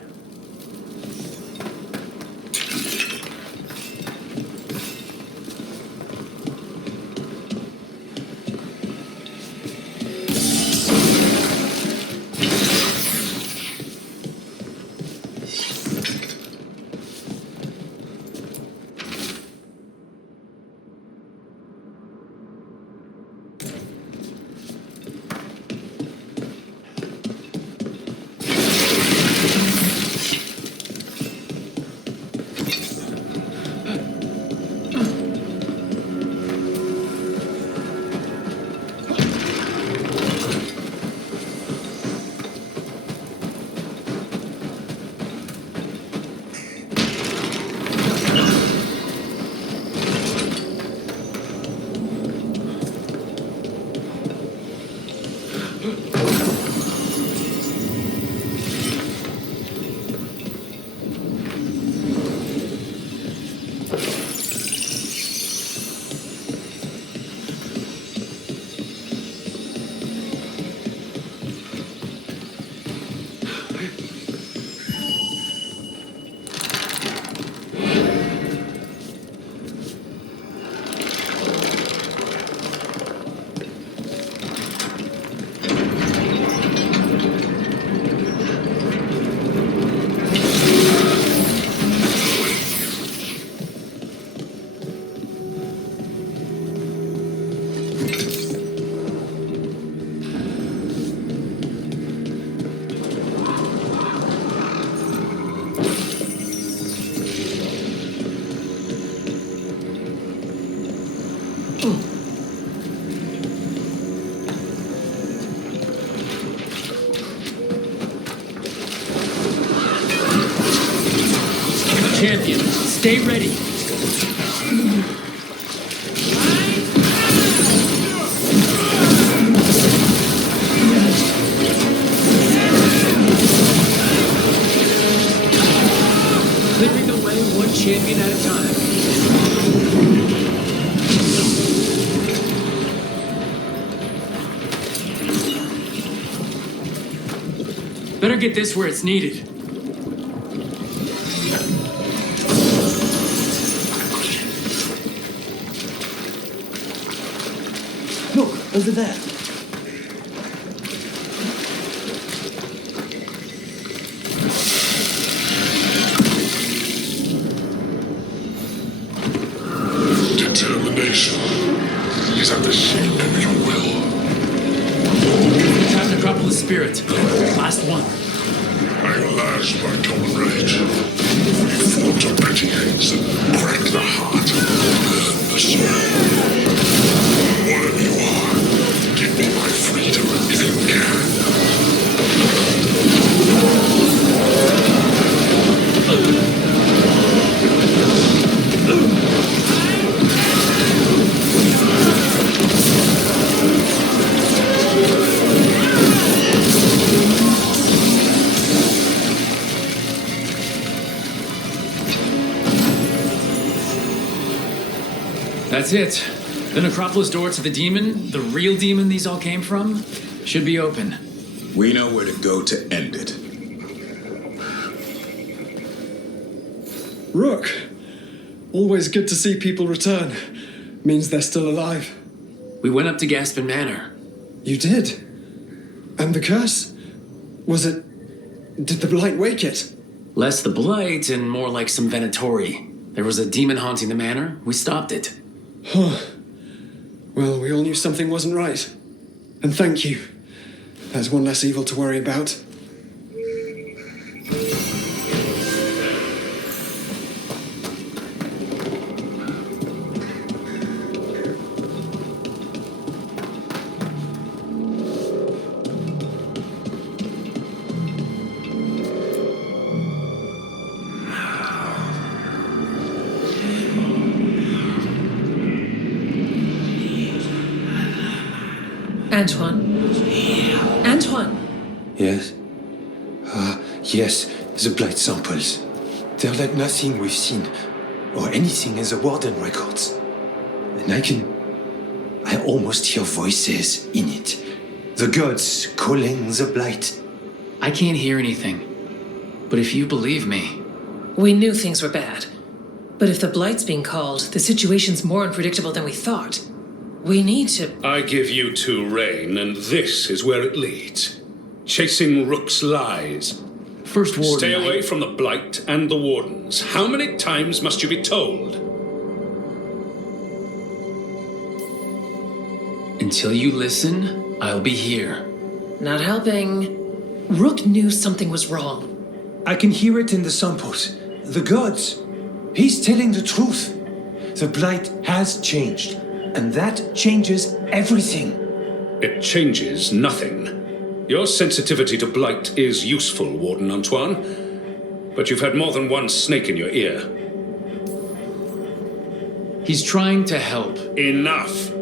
Champion, stay ready. champion at a time. Better get this where it's needed. Look, over there. Determination is at the shape of your will. Time to grapple the spirit. Last one. I am lashed by common rage. We fought to petty hates and crack the heart, burn the soul. Whatever you are, give me my freedom if you can. That's it. The necropolis door to the demon, the real demon these all came from, should be open. We know where to go to end it. Rook! Always good to see people return. Means they're still alive. We went up to Gaspin Manor. You did? And the curse? Was it... Did the Blight wake it? Less the Blight and more like some Venatori. There was a demon haunting the manor. We stopped it. Huh. Well, we all knew something wasn't right. And thank you. There's one less evil to worry about. Antoine? Yes? Yes, the Blight samples. They're like nothing we've seen, or anything in the Warden records. And I almost hear voices in it. The gods calling the Blight. I can't hear anything. But if you believe me... We knew things were bad. But if the Blight's being called, the situation's more unpredictable than we thought. We need to... I give you two reign, and this is where it leads. Chasing Rook's lies. First Warden... Stay away from the Blight and the Wardens. How many times must you be told? Until you listen, I'll be here. Not helping. Rook knew something was wrong. I can hear it in the samples. The gods. He's telling the truth. The Blight has changed. And that changes everything. It changes nothing. Your sensitivity to Blight is useful, Warden Antoine. But you've had more than one snake in your ear. He's trying to help. Enough!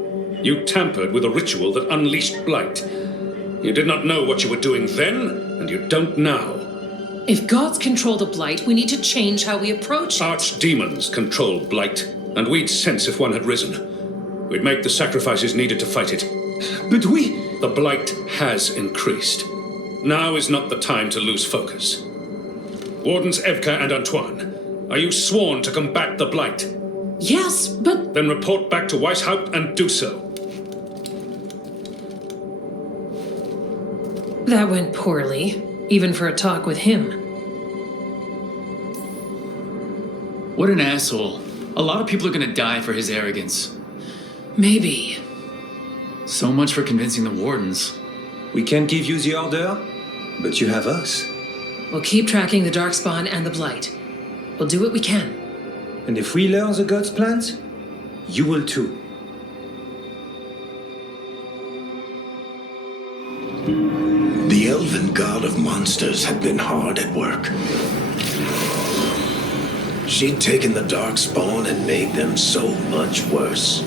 You tampered with a ritual that unleashed Blight. You did not know what you were doing then, and you don't now. If gods control the Blight, we need to change how we approach it. Archdemons control Blight, and we'd sense if one had risen. We'd make the sacrifices needed to fight it. But we... The Blight has increased. Now is not the time to lose focus. Wardens Evka and Antoine, are you sworn to combat the Blight? Yes, but... Then report back to Weisshaupt and do so. That went poorly, even for a talk with him. What an asshole. A lot of people are gonna die for his arrogance. Maybe. So much for convincing the Wardens. We can't give you the order, but you have us. We'll keep tracking the Darkspawn and the Blight. We'll do what we can. And if we learn the gods' plans, you will too. The elven god of monsters had been hard at work. She'd taken the Darkspawn and made them so much worse.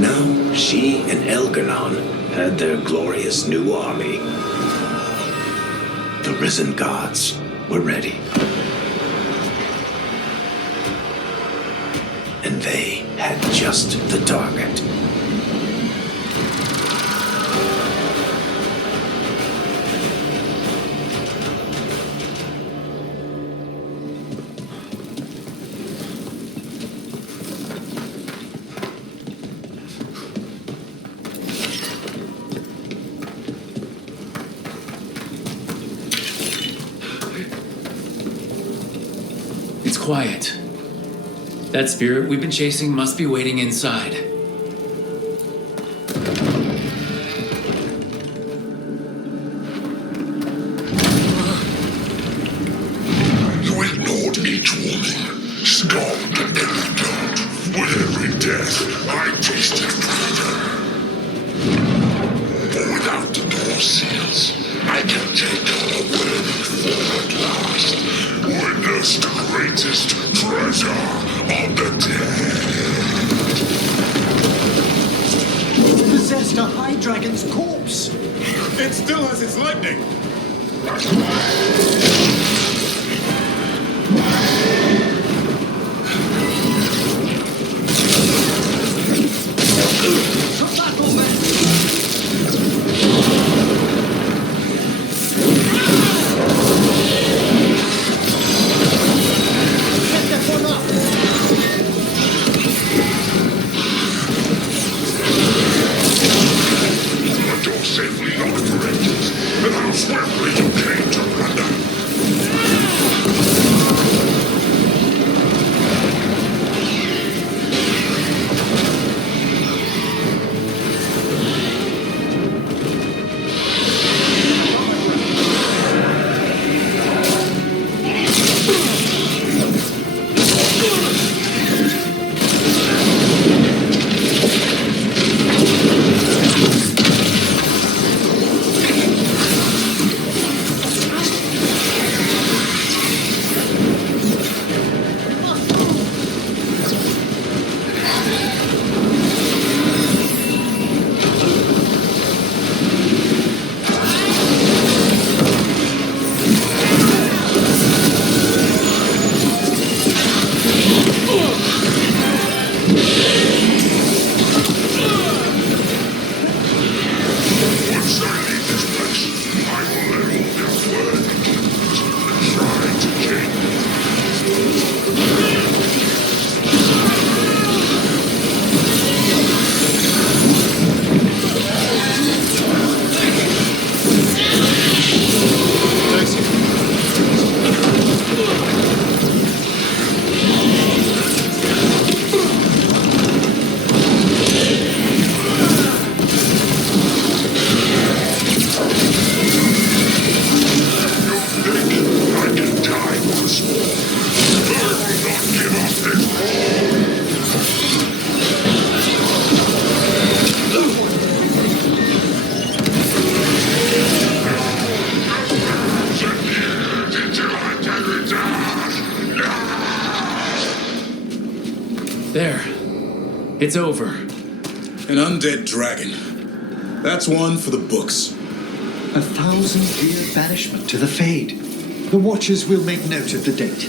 Now, she and Elgar'nan had their glorious new army. The risen gods were ready. And they had just the target. It's quiet. That spirit we've been chasing must be waiting inside. You ignored each warning, scoffed at every doubt. With every death, I tasted freedom. For without the door seals, I can take her where they fall at last. Witness the greatest treasure of the dead. Possessed a high dragon's corpse. It still has its lightning. There. It's over. An undead dragon. That's one for the books. 1,000-year banishment to the Fade. The Watchers will make note of the date.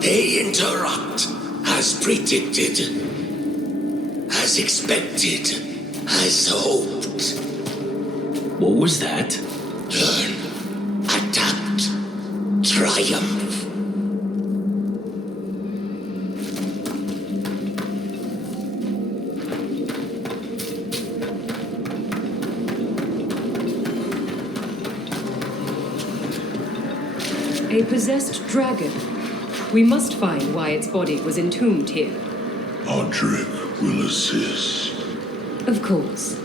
They interrupt, as predicted, as expected, as hoped. What was that? Learn, adapt, triumph. A possessed dragon. We must find why its body was entombed here. Audric will assist. Of course.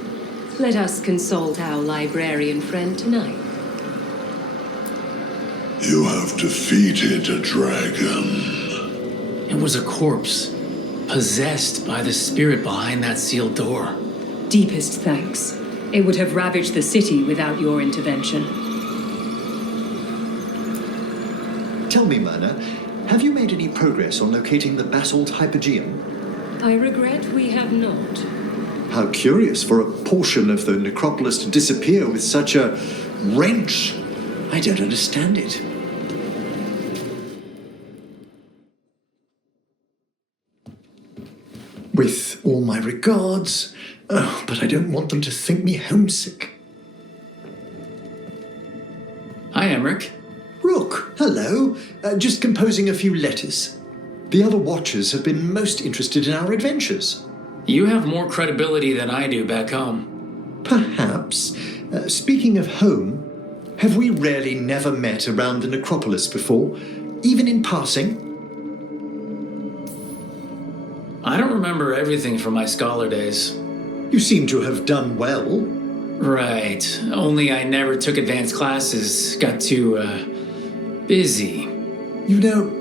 Let us consult our librarian friend tonight. You have defeated a dragon. It was a corpse, possessed by the spirit behind that sealed door. Deepest thanks. It would have ravaged the city without your intervention. Tell me, Myrna, have you made any progress on locating the basalt hypogeum? I regret we have not. How curious for a portion of the necropolis to disappear with such a wrench. I don't understand it. With all my regards, but I don't want them to think me homesick. Hi, Emmerich. Rook, hello. Just composing a few letters. The other Watchers have been most interested in our adventures. You have more credibility than I do back home. Perhaps. Speaking of home, have we really never met around the necropolis before, even in passing? I don't remember everything from my scholar days. You seem to have done well. Right. Only I never took advanced classes. Got too, busy. You know,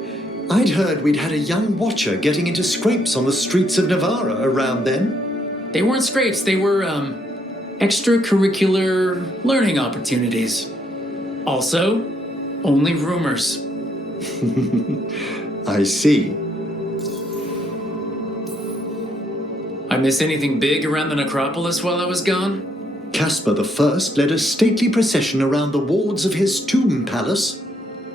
I'd heard we'd had a young Watcher getting into scrapes on the streets of Navarra around then. They weren't scrapes. They were, extracurricular learning opportunities. Also, only rumors. I see. I miss anything big around the necropolis while I was gone? Caspar the First led a stately procession around the wards of his tomb palace.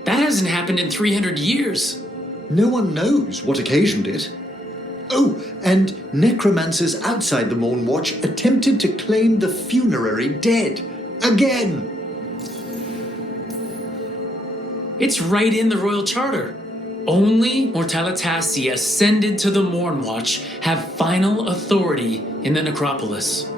That hasn't happened in 300 years. No one knows what occasioned it. Oh, and necromancers outside the Morn Watch attempted to claim the funerary dead. Again! It's right in the Royal Charter. Only Mortalitasi ascended to the Morn Watch have final authority in the necropolis.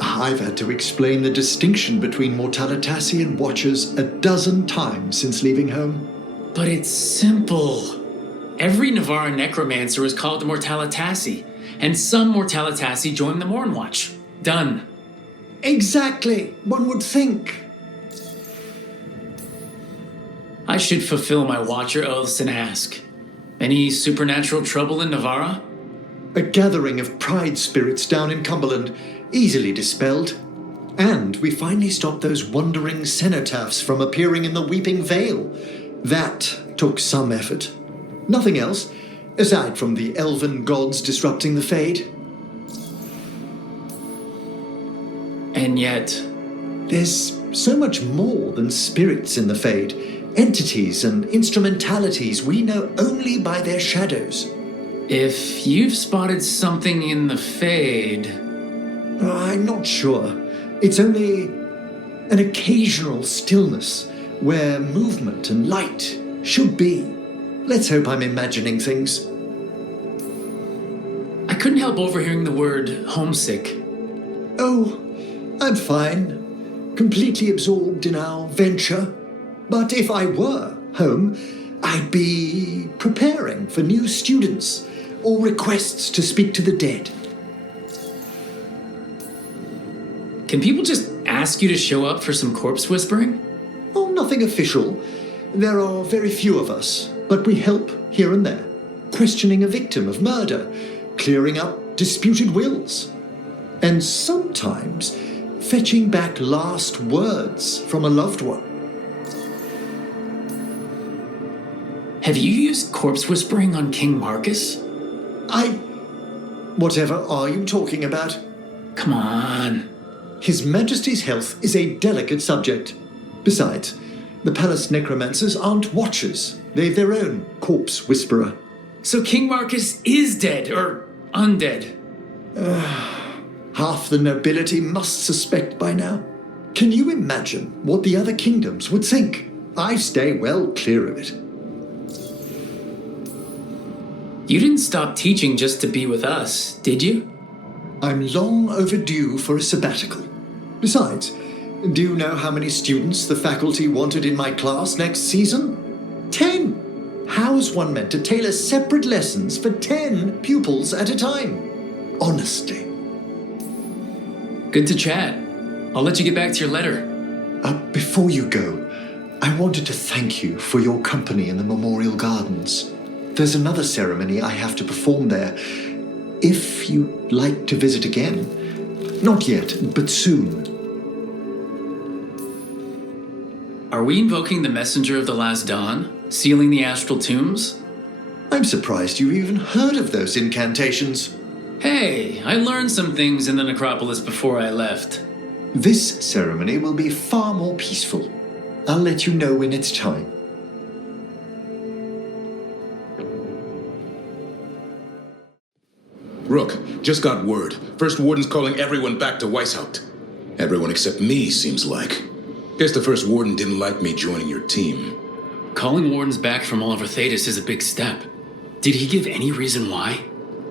I've had to explain the distinction between Mortalitasi and Watchers a dozen times since leaving home. But it's simple. Every Navarra necromancer is called Mortalitasi, and some Mortalitasi join the Morn Watch. Done. Exactly, one would think. I should fulfill my Watcher oaths and ask. Any supernatural trouble in Navarra? A gathering of pride spirits down in Cumberland, easily dispelled. And we finally stopped those wandering cenotaphs from appearing in the Weeping Vale. That took some effort. Nothing else, aside from the elven gods disrupting the Fade. And yet... There's so much more than spirits in the Fade. Entities and instrumentalities we know only by their shadows. If you've spotted something in the Fade... I'm not sure. It's only an occasional stillness where movement and light should be. Let's hope I'm imagining things. I couldn't help overhearing the word homesick. Oh, I'm fine. Completely absorbed in our venture. But if I were home, I'd be preparing for new students or requests to speak to the dead. Can people just ask you to show up for some corpse whispering? Oh, nothing official. There are very few of us, but we help here and there. Questioning a victim of murder, clearing up disputed wills, and sometimes fetching back last words from a loved one. Have you used corpse whispering on King Marcus? Whatever are you talking about? Come on. His Majesty's health is a delicate subject. Besides, The palace necromancers aren't watchers. They've their own corpse whisperer. So King Marcus is dead, or undead? Half the nobility must suspect by now. Can you imagine what the other kingdoms would think? I stay well clear of it. You didn't stop teaching just to be with us, did you? I'm long overdue for a sabbatical. Besides, do you know how many students the faculty wanted in my class next season? 10! How's one meant to tailor separate lessons for 10 pupils at a time? Honestly. Good to chat. I'll let you get back to your letter. Before you go, I wanted to thank you for your company in the Memorial Gardens. There's another ceremony I have to perform there. If you'd like to visit again. Not yet, but soon. Are we invoking the Messenger of the Last Dawn? Sealing the astral tombs? I'm surprised you even heard of those incantations. Hey, I learned some things in the necropolis before I left. This ceremony will be far more peaceful. I'll let you know when it's time. Rook, just got word. First Warden's calling everyone back to Weisshaupt. Everyone except me, seems like. Guess the First Warden didn't like me joining your team. Calling Wardens back from all over Thetis is a big step. Did he give any reason why?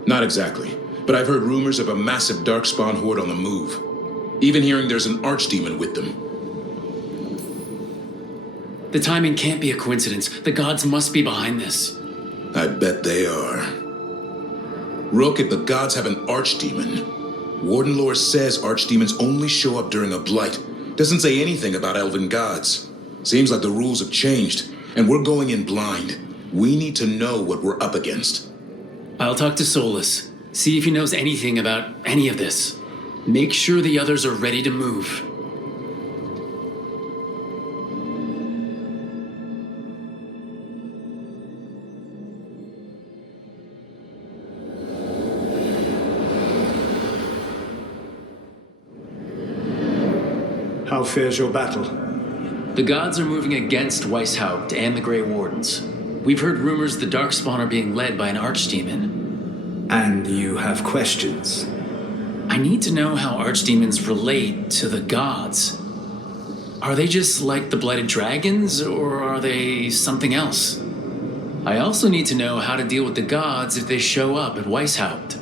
Not exactly, but I've heard rumors of a massive darkspawn horde on the move. Even hearing there's an archdemon with them. The timing can't be a coincidence. The gods must be behind this. I bet they are. Rook, if the gods have an archdemon, Warden lore says archdemons only show up during a blight. Doesn't say anything about elven gods. Seems like the rules have changed, and we're going in blind. We need to know what we're up against. I'll talk to Solus. See if he knows anything about any of this. Make sure the others are ready to move. How fares your battle? The gods are moving against Weisshaupt and the Grey Wardens. We've heard rumors the Darkspawn are being led by an archdemon. And you have questions? I need to know how archdemons relate to the gods. Are they just like the blighted dragons, or are they something else? I also need to know how to deal with the gods if they show up at Weisshaupt.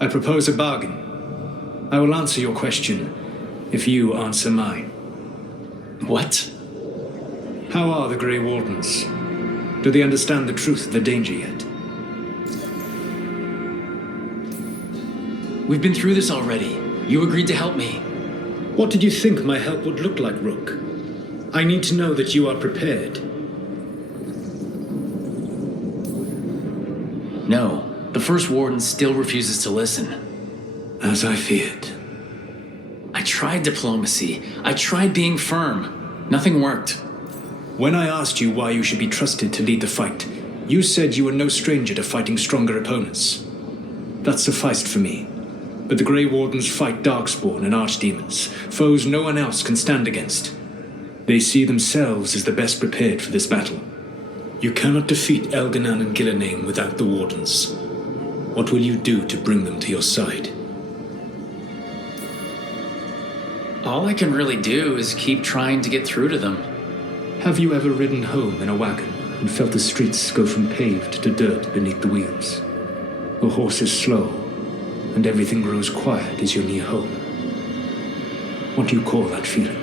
I propose a bargain. I will answer your question if you answer mine. What? How are the Grey Wardens? Do they understand the truth of the danger yet? We've been through this already. You agreed to help me. What did you think my help would look like, Rook? I need to know that you are prepared. No, the First Warden still refuses to listen. As I feared. I tried diplomacy. I tried being firm. Nothing worked. When I asked you why you should be trusted to lead the fight, you said you were no stranger to fighting stronger opponents. That sufficed for me. But the Grey Wardens fight Darkspawn and Archdemons, foes no one else can stand against. They see themselves as the best prepared for this battle. You cannot defeat Elganan and Gillenane without the Wardens. What will you do to bring them to your side? All I can really do is keep trying to get through to them. Have you ever ridden home in a wagon and felt the streets go from paved to dirt beneath the wheels? The horse is slow, and everything grows quiet as you're near home. What do you call that feeling?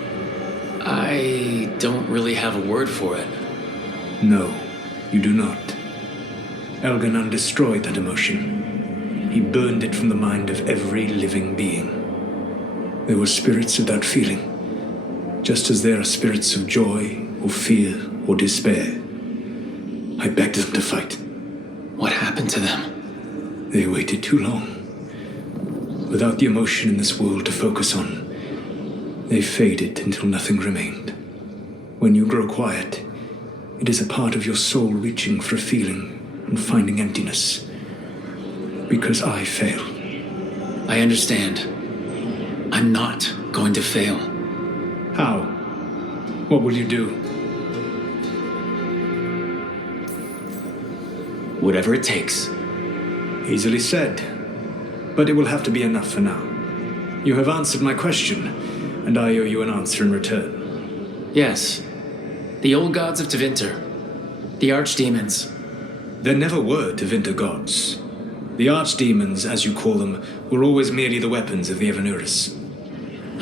I don't really have a word for it. No, you do not. Elganan destroyed that emotion. He burned it from the mind of every living being. There were spirits of that feeling, just as there are spirits of joy, or fear, or despair. I begged them to fight. What happened to them? They waited too long. Without the emotion in this world to focus on, they faded until nothing remained. When you grow quiet, it is a part of your soul reaching for a feeling and finding emptiness. Because I fail. I understand. I'm not going to fail. How? What will you do? Whatever it takes. Easily said. But it will have to be enough for now. You have answered my question, and I owe you an answer in return. Yes. The old gods of Tevinter. The archdemons. There never were Tevinter gods. The archdemons, as you call them, were always merely the weapons of the Evanurus.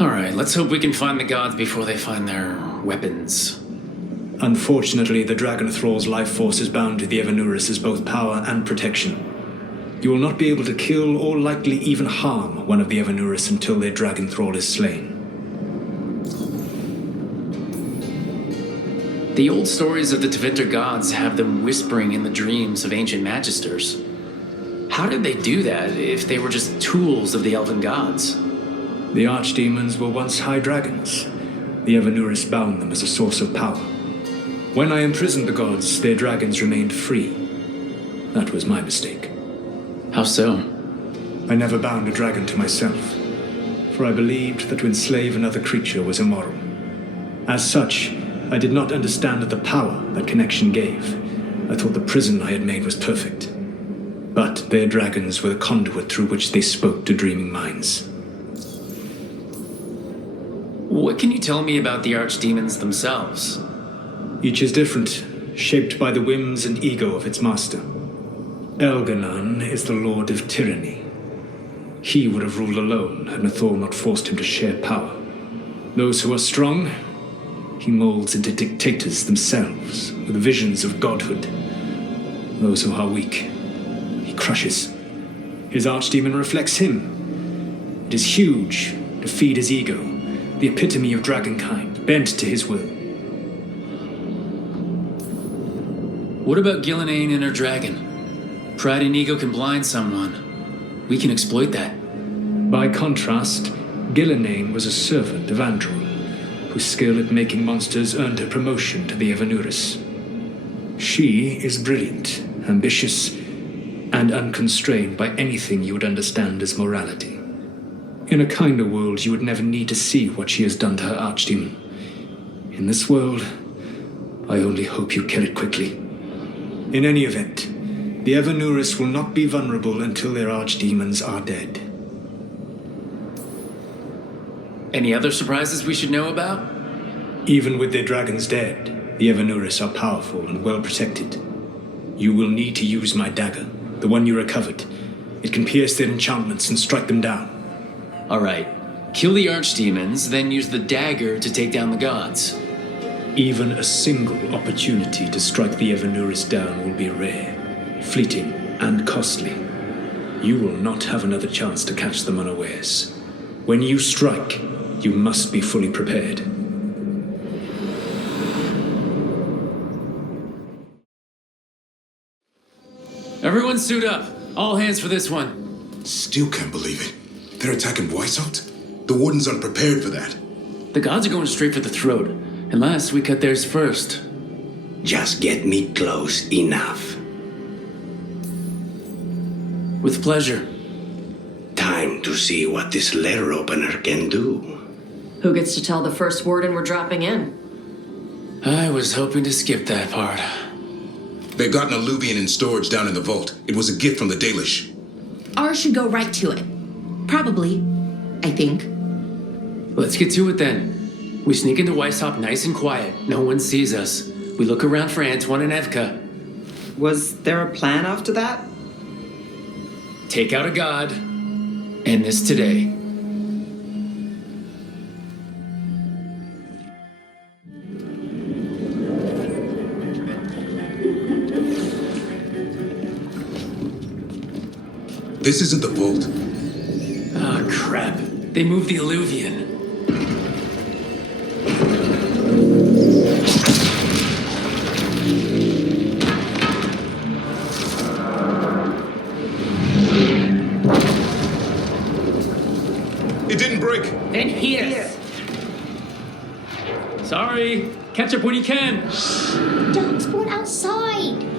Alright, let's hope we can find the gods before they find their weapons. Unfortunately, the Dragon Thrall's life force is bound to the Evanurus as both power and protection. You will not be able to kill or likely even harm one of the Evanurus until their Dragon Thrall is slain. The old stories of the Tevinter gods have them whispering in the dreams of ancient magisters. How did they do that if they were just tools of the elven gods? The archdemons were once high dragons. The Evanurus bound them as a source of power. When I imprisoned the gods, their dragons remained free. That was my mistake. How so? I never bound a dragon to myself, for I believed that to enslave another creature was immoral. As such, I did not understand the power that connection gave. I thought the prison I had made was perfect. But their dragons were the conduit through which they spoke to dreaming minds. What can you tell me about the archdemons themselves? Each is different, shaped by the whims and ego of its master. Elganon is the Lord of Tyranny. He would have ruled alone had Nathor not forced him to share power. Those who are strong, he molds into dictators themselves, with visions of godhood. Those who are weak, he crushes. His archdemon reflects him. It is huge, to feed his ego, the epitome of dragonkind, bent to his will. What about Gillenane and her dragon? Pride and ego can blind someone. We can exploit that. By contrast, Gillenane was a servant of Andrul, whose skill at making monsters earned her promotion to the Evanurus. She is brilliant, ambitious, and unconstrained by anything you would understand as morality. In a kinder world, you would never need to see what she has done to her archdemon. In this world, I only hope you kill it quickly. In any event, the Evanurus will not be vulnerable until their archdemons are dead. Any other surprises we should know about? Even with their dragons dead, the Evanurus are powerful and well protected. You will need to use my dagger, the one you recovered. It can pierce their enchantments and strike them down. Alright, kill the archdemons, then use the dagger to take down the gods. Even a single opportunity to strike the Evanurus down will be rare, fleeting, and costly. You will not have another chance to catch them unawares. When you strike, you must be fully prepared. Everyone suit up. All hands for this one. Still can't believe it. They're attacking Weisshaupt? The Wardens aren't prepared for that. The gods are going straight for the throat, unless we cut theirs first. Just get me close enough. With pleasure. Time to see what this letter opener can do. Who gets to tell the first warden we're dropping in? I was hoping to skip that part. They've got an alluvian in storage down in the vault. It was a gift from the Dalish. Ours should go right to it. Probably. I think. Let's get to it then. We sneak into Weisshaupt nice and quiet. No one sees us. We look around for Antoine and Evka. Was there a plan after that? Take out a god. End this today. This isn't the vault. Ah, crap. They moved the alluvian. It didn't break. Then here. Sorry. Catch up when you can. Don't spawn outside.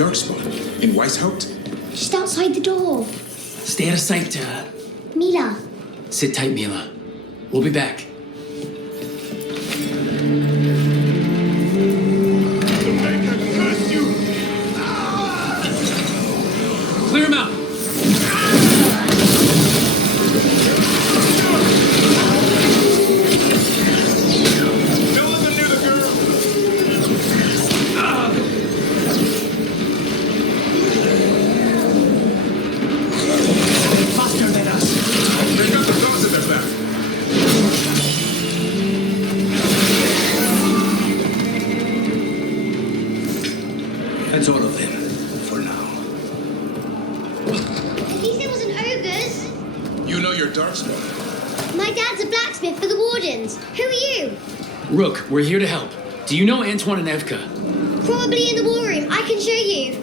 Darkspawn in Weisshaupt? Just outside the door. Stay out of sight, Mila. Sit tight, Mila. We'll be back. Clear him out. That's all of them, for now. At least it wasn't ogres. You know your darkspawn. My dad's a blacksmith for the Wardens. Who are you? Rook, we're here to help. Do you know Antoine and Evka? Probably in the war room. I can show you.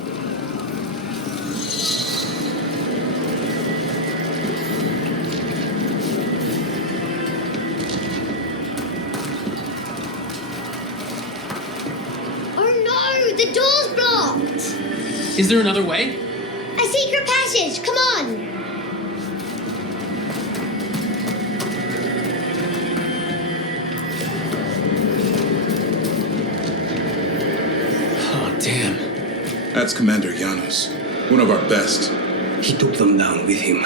Oh no! The door's blocked! Is there another way? A secret passage! Come on! Oh, damn. That's Commander Janos, one of our best. He took them down with him.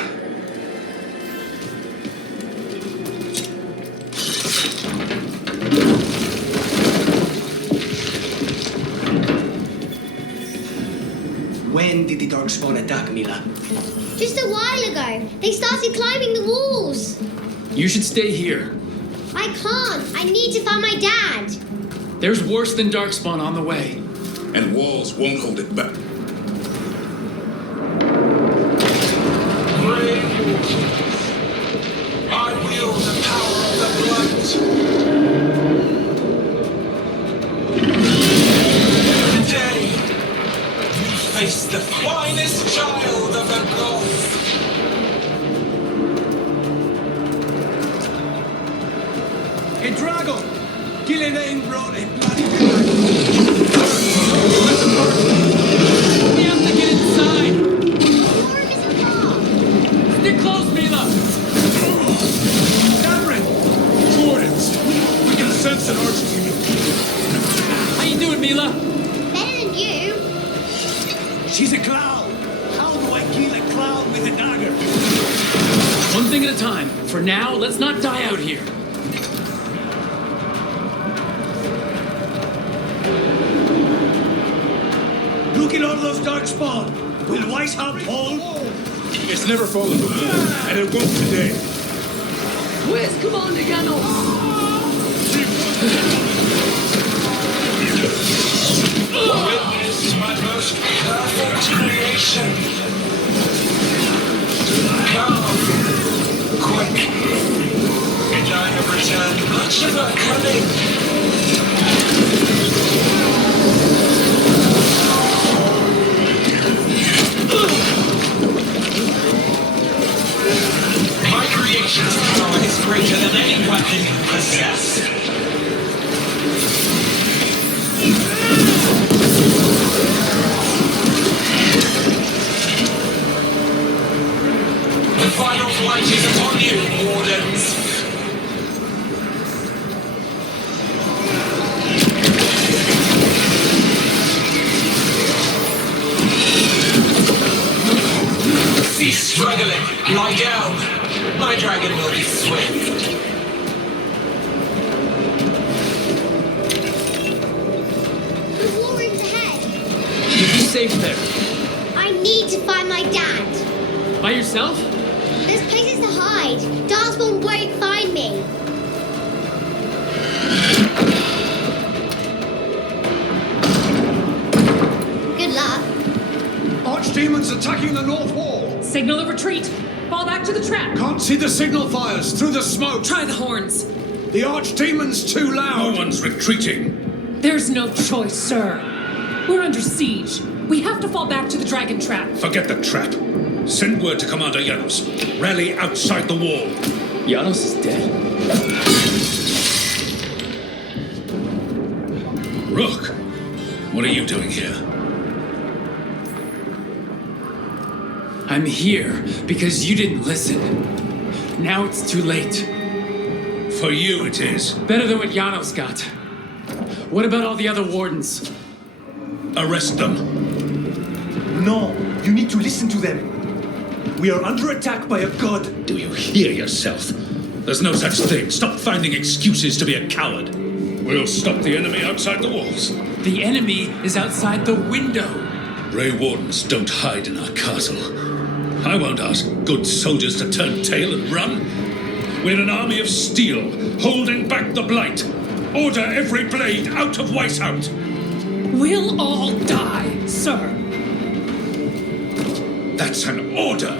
When did the Darkspawn attack, Mila? Just a while ago. They started climbing the walls. You should stay here. I can't. I need to find my dad. There's worse than Darkspawn on the way. And walls won't hold it back. I wield the power of the Blight. Today, you face the finest child of the gods. A dragon! Gillian brought a bloody We have to get inside! Stick close, Mila! Cameron! Wardens! We can sense an archdemon. How you doing, Mila? Better than you. She's a clown! How do I kill a clown with a dagger? One thing at a time. For now, let's not die out here. Look at all those Darkspawn! Will Weisshaupt hold? It's never fallen before, and it won't today. Where's Commander Janos? Witness my most perfect creation. Come, quick, and I have returned much of our cunning. My creation's power is greater than any weapon you possess. The final flight is upon you, Wardens. Cease struggling. Lie down. My dragon will be swift. The war room's ahead. You'll be safe there. I need to find my dad. By yourself? There's places to hide. Darkspawn won't find me. Good luck. Archdemons attacking the north wall! Signal of retreat. Fall back to the trap. Can't see the signal fires through the smoke! Try the horns. The Archdemon's too loud! No one's retreating. There's no choice, sir. We're under siege. We have to fall back to the dragon trap. Forget the trap. Send word to Commander Janos. Rally outside the wall. Janos is dead. Rook, what are you doing here? I'm here because you didn't listen. Now it's too late. For you it is. Better than what Janos got. What about all the other Wardens? Arrest them. No, you need to listen to them. We are under attack by a god. Do you hear yourself? There's no such thing. Stop finding excuses to be a coward. We'll stop the enemy outside the walls. The enemy is outside the window. Grey Wardens don't hide in our castle. I won't ask good soldiers to turn tail and run. We're an army of steel, holding back the Blight. Order every blade out of Weisshaupt. We'll all die, sir. That's an order,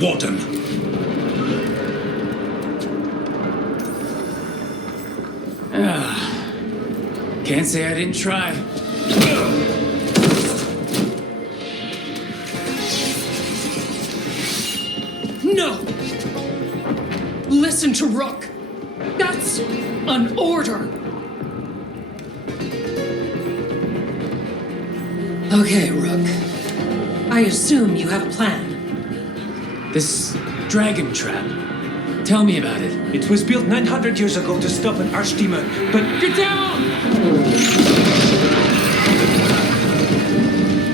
Warden. Can't say I didn't try. No! Listen to Rook. That's an order. Okay, Rook. I assume you have a plan. This dragon trap. Tell me about it. It was built 900 years ago to stop an archdemon, but... Get down!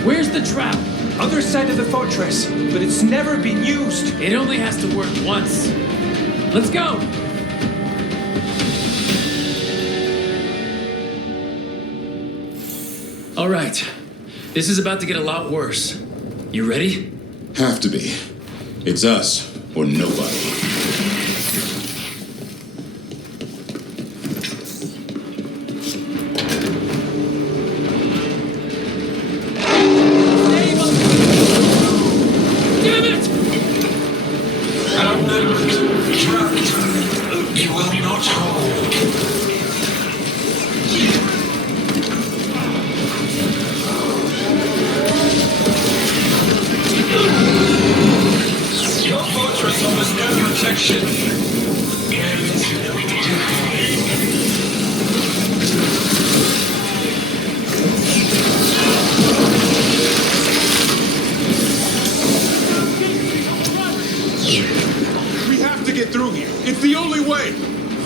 Where's the trap? Other side of the fortress, but it's never been used. It only has to work once. Let's go! All right. This is about to get a lot worse. You ready? Have to be. It's us, or nobody.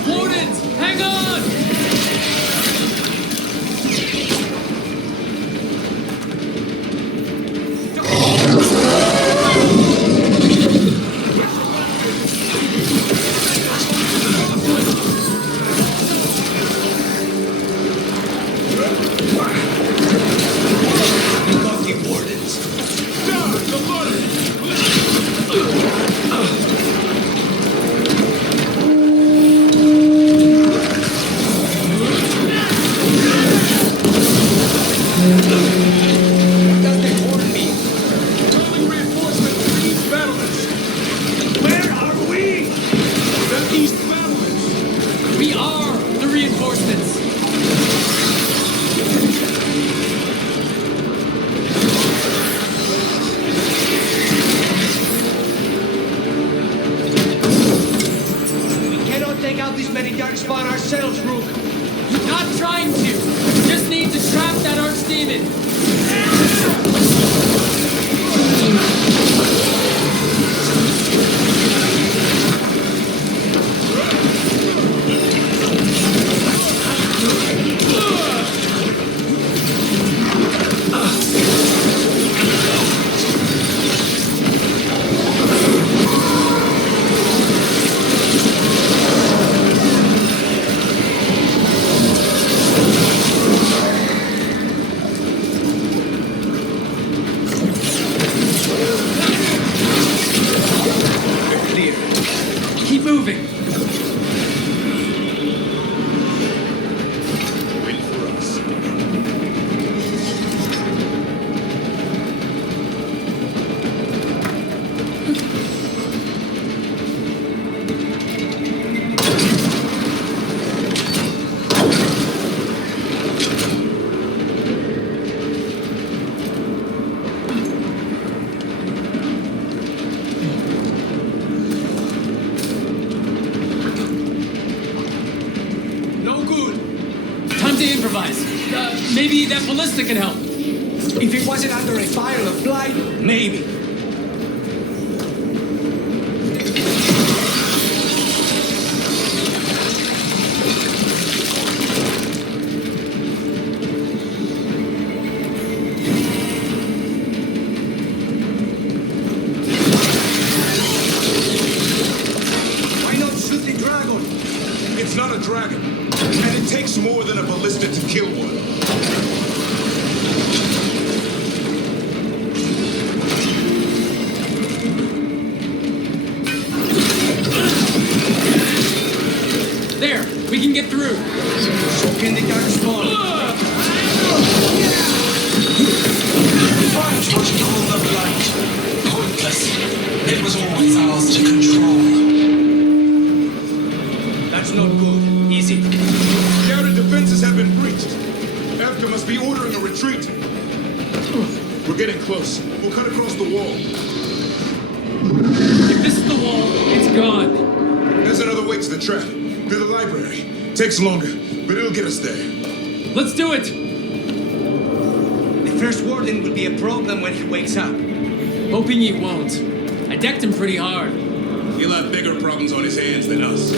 Wardens, hang on! Lucky Wardens. Down, the Maybe that ballista can help. If it wasn't under a fire of Blight, maybe. dragon. And it takes more than a ballista to kill one. There! We can get through! So can the darkspawn. Why touched all the blight? Pointless. It was always ours to control. That's not good. Easy. The outer defenses have been breached. Elka must be ordering a retreat. We're getting close. We'll cut across the wall. If this is the wall, it's gone. There's another way to the trap. Through the library. Takes longer, but it'll get us there. Let's do it! The first warden will be a problem when he wakes up. Hoping he won't. I decked him pretty hard. He'll have bigger problems on his hands than us.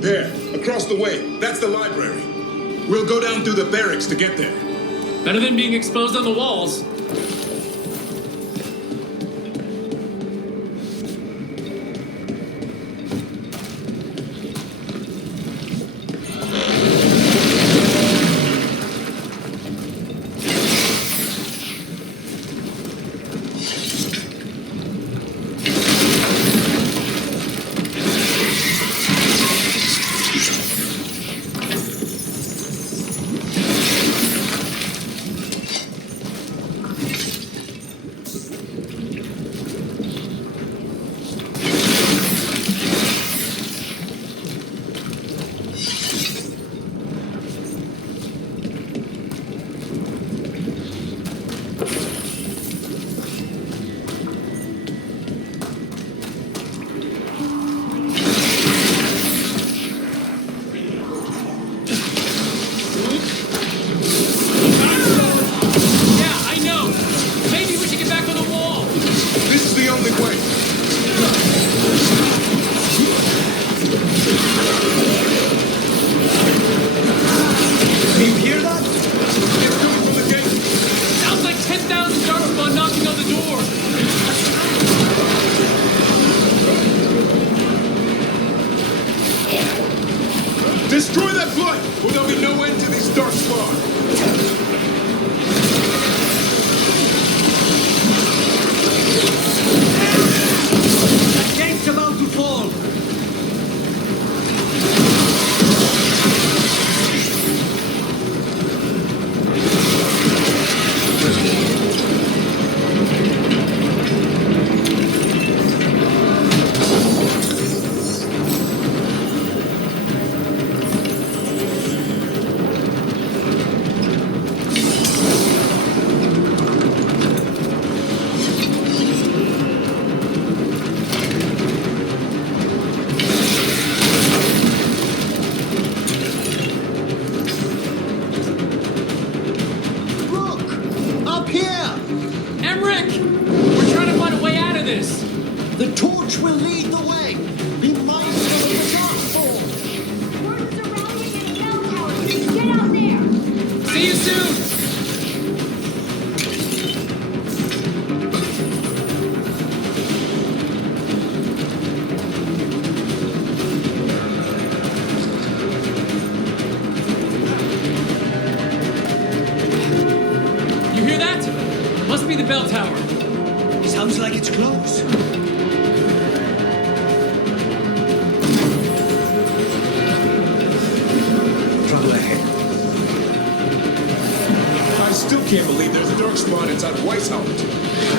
There, across the way. That's the library. We'll go down through the barracks to get there. Better than being exposed on the walls. Destroy that Blight, or there'll be no end to these darkspawn. The gate's about to fall. The torch will lead the way. Be mindful of the darkspawn. We're surrounding a bell tower. Get out there. See you soon. You hear that? Must be the bell tower. Sounds like it's close. Trouble ahead. I still can't believe there's a darkspawn inside Weisshaupt.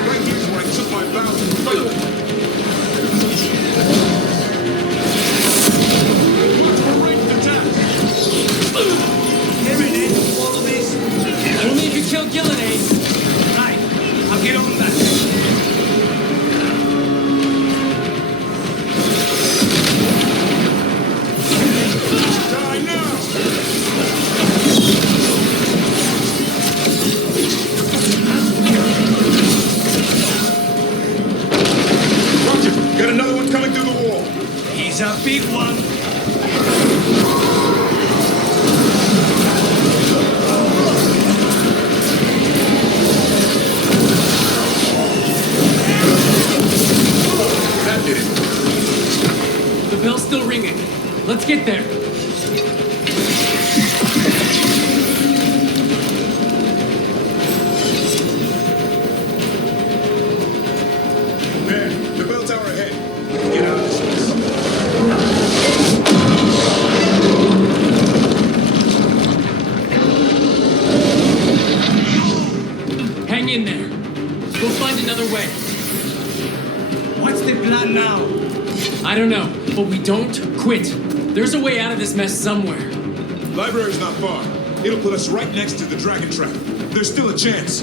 Right here's where I took my vows and failed. Watch for ranged attacks. Everything will follow this. Only if you kill Gillenade. Right. I'll get on that. Let's get there. There, the bell tower ahead. Get out of this place. Hang in there. We'll find another way. What's the plan now? I don't know, but we don't quit. There's a way out of this mess somewhere. Library's not far. It'll put us right next to the dragon trap. There's still a chance.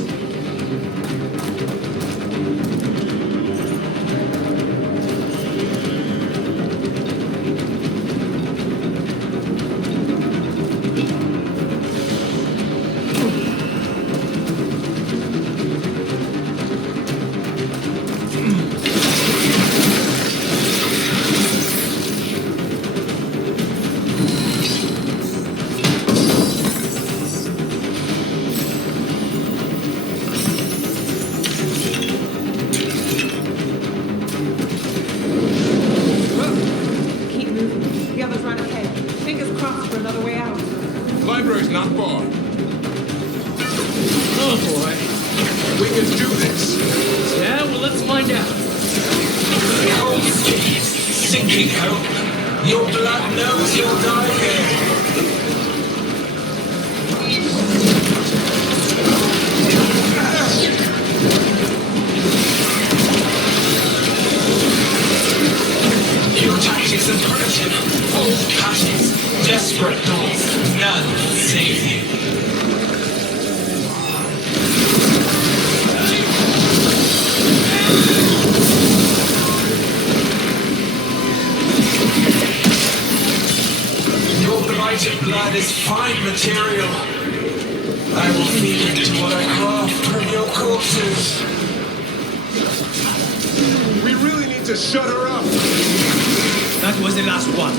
Library's not far. Oh boy. We can do this. Yeah, well, let's find out. Cold streets, sinking hope. Your blood knows you'll die here. Your tactics are primitive. Old passions, desperate thoughts. None save you. Your blighted blood is fine material. I will feed it to what I craft from your corpses. We really need to shut her up. That was the last one.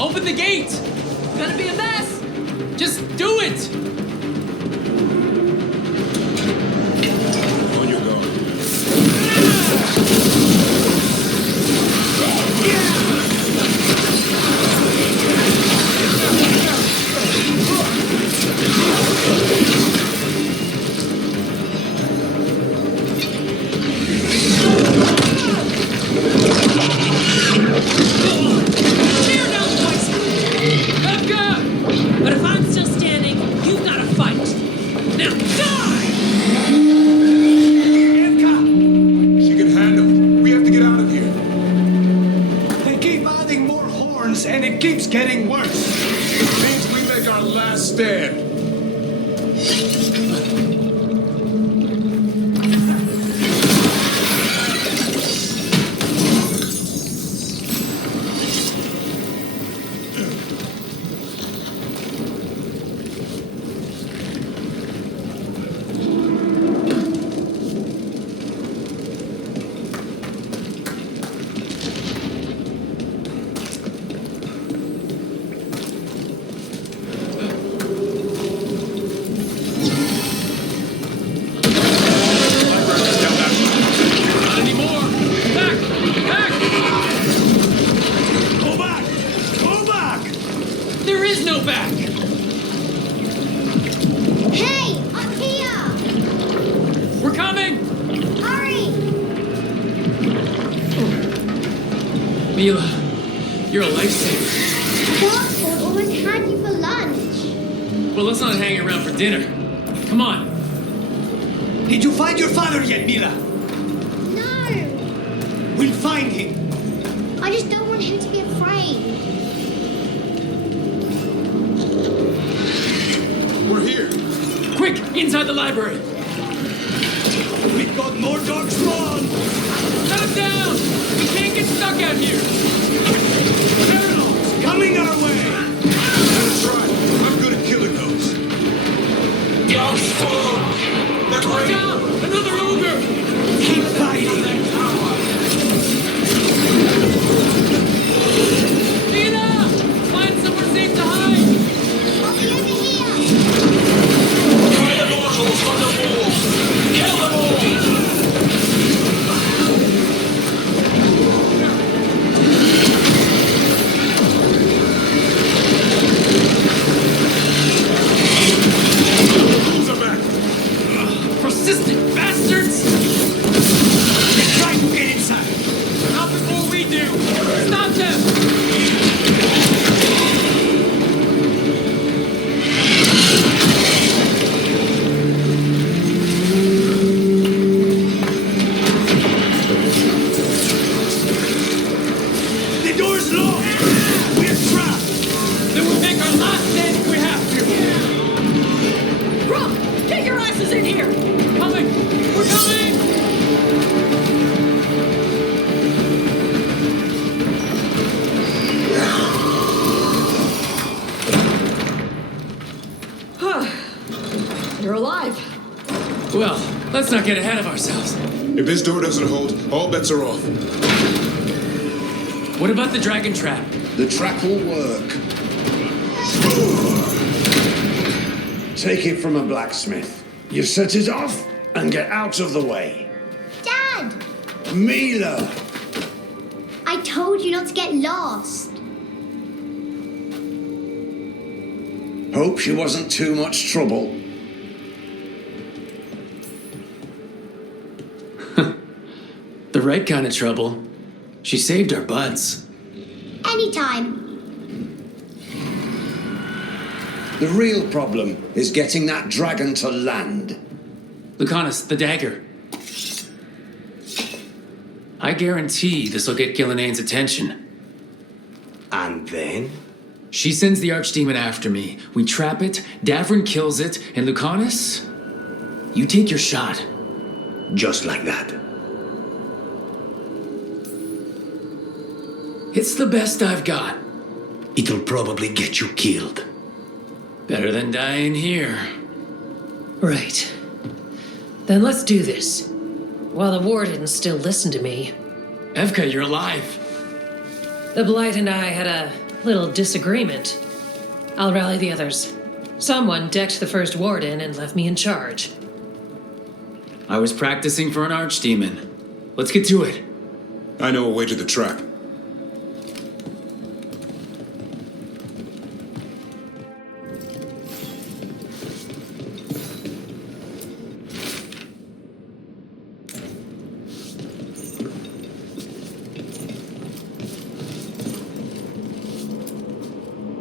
Open the gate! It's gonna be a mess! Just do it! On your guard. But if I'm still standing, you've got to fight. Now die! She can handle it. We have to get out of here. They keep adding more horns, and it keeps getting worse. It means we make our last stand. Mila, you're a lifesaver. Darkhold almost had you for lunch. Well, let's not hang around for dinner. Come on. Did you find your father yet, Mila? No. We'll find him. I just don't want him to be afraid. Inside the library. We've got more darkspawn! Shut him down! We can't get stuck out here! Terminals coming our way! That's right. I'm good at killing those. Darkspawn! They're Watch great! out! Another ogre! Keep fighting! Tina! Find somewhere safe to hide! I'll be over here. Try the mortals on the walls! Kill them all! Who's are back? Persistent bastards! They're trying to get inside! Not before we do! Stop them! The door's locked! We're trapped! Then we'll make our last stand if we have to! Rook, get your asses in here! Coming! We're coming! You're alive. Well, let's not get ahead of ourselves. If this door doesn't hold, all bets are off. What about the dragon trap? The trap will work. Take it from a blacksmith. You set it off and get out of the way. Dad! Mila! I told you not to get lost. Hope she wasn't too much trouble. The right kind of trouble. She saved our butts. Anytime. The real problem is getting that dragon to land. Lucanus, the dagger. I guarantee this will get Gillinea's attention. And then? She sends the archdemon after me. We trap it, Davrin kills it, and Lucanus, you take your shot. Just like that. It's the best I've got. It'll probably get you killed. Better than dying here. Right. Then let's do this. While the Wardens still listen to me. Evka, you're alive. The Blight and I had a little disagreement. I'll rally the others. Someone decked the first Warden and left me in charge. I was practicing for an archdemon. Let's get to it. I know a way to the trap.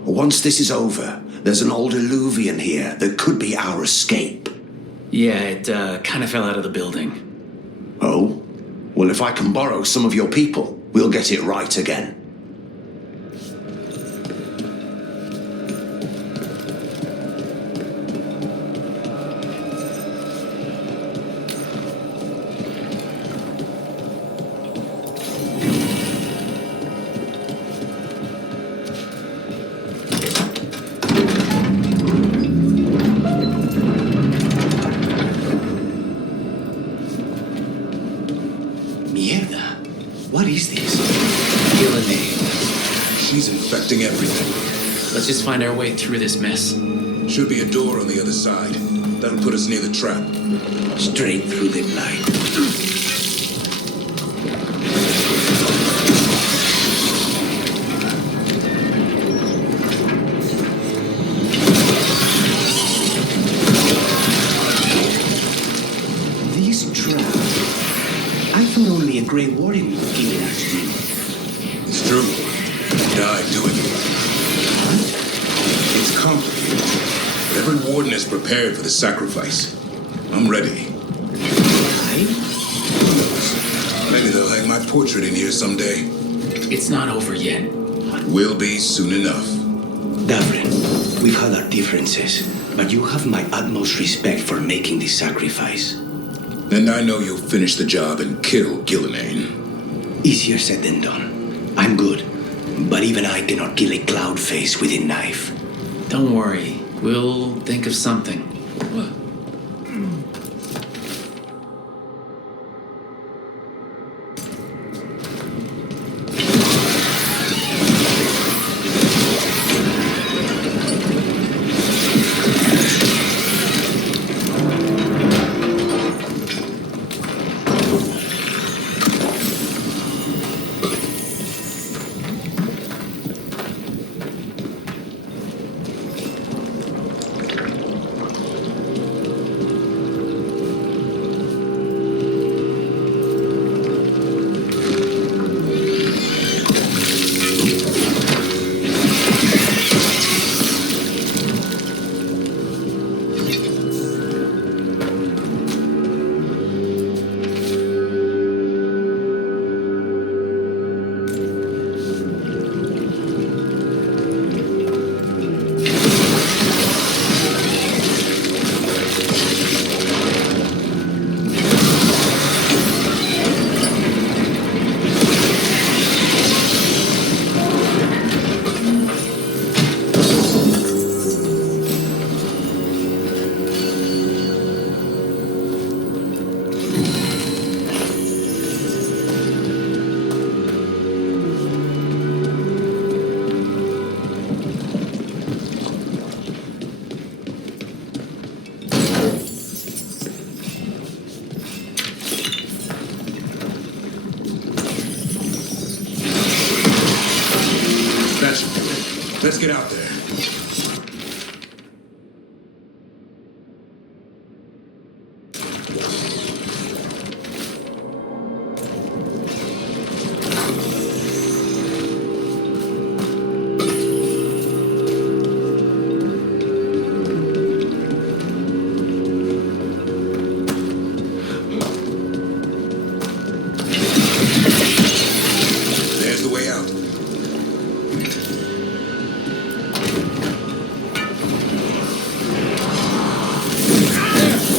Once this is over, there's an old illuvian here that could be our escape. Yeah, it kind of fell out of the building. Oh? Well, if I can borrow some of your people, we'll get it right again. What is this? She's infecting everything. Let's just find our way through this mess. Should be a door on the other side. That'll put us near the trap. Straight through the blight. These traps. I thought only a Grey Warden would give it actually. It's true. He died doing it. What? It's complicated. But every warden is prepared for the sacrifice. I'm ready. Who knows? Maybe they'll hang my portrait in here someday. It's not over yet. Will be soon enough. Davrin, we've had our differences, but you have my utmost respect for making this sacrifice. And I know you'll finish the job and kill Gillenane. Easier said than done. I'm good, but even I cannot kill a cloud face with a knife. Don't worry, we'll think of something. Let's get out there. There's the way out.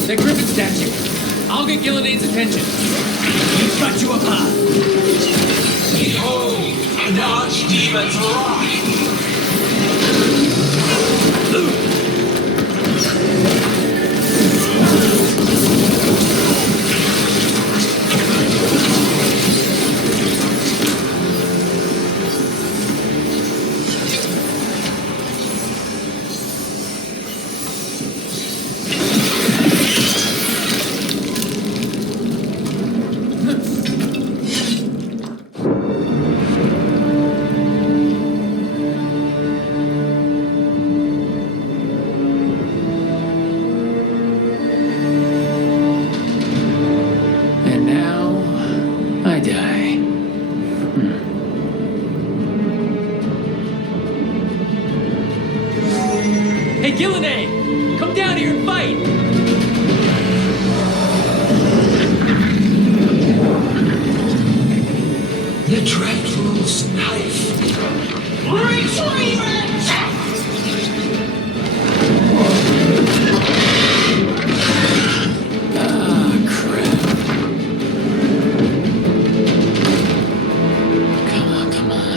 That griffin statue. I'll get Gillenade's attention. He's got you apart. Behold, an archdemon's And now, I die. Hey, Gillenade! Come down here and fight! The Dreadful's knife. Retreat! Ah, crap. Come on.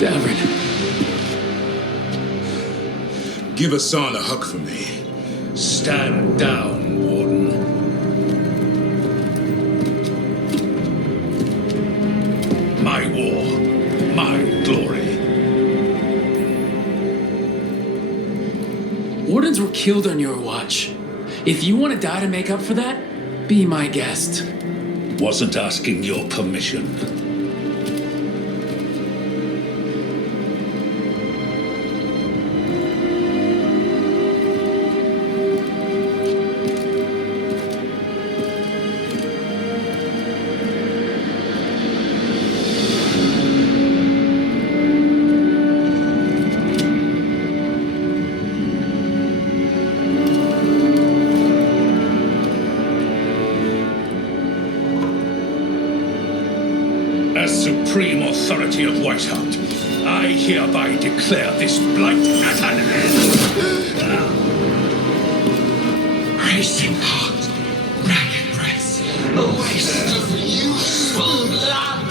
Davrin. Give Hassan a hug for me. Stand down, Warden. My war, my glory. Wardens were killed on your watch. If you want to die to make up for that, be my guest. wasn't asking your permission. As supreme authority of Weisshaupt, I hereby declare this blight at an end. Racing heart, ragged breath, a waste of useful blood.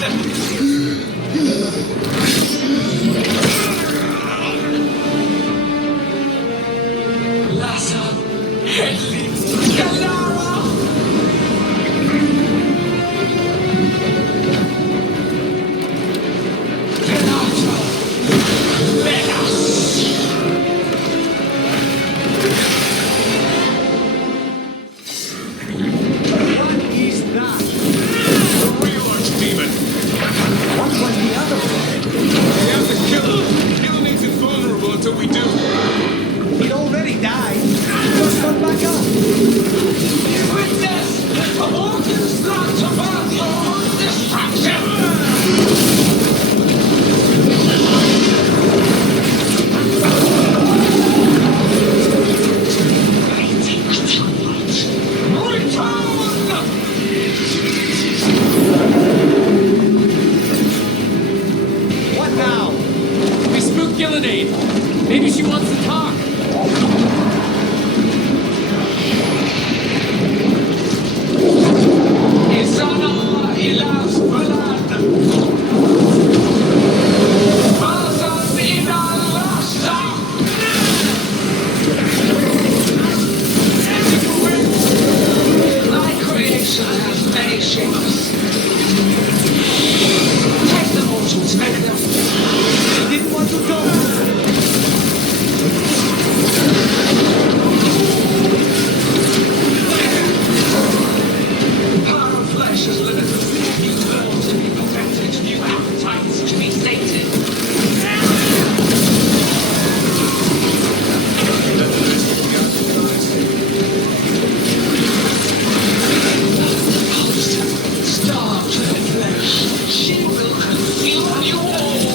Lassa, Henley, Galara. Maybe she wants to talk. She will consume you all!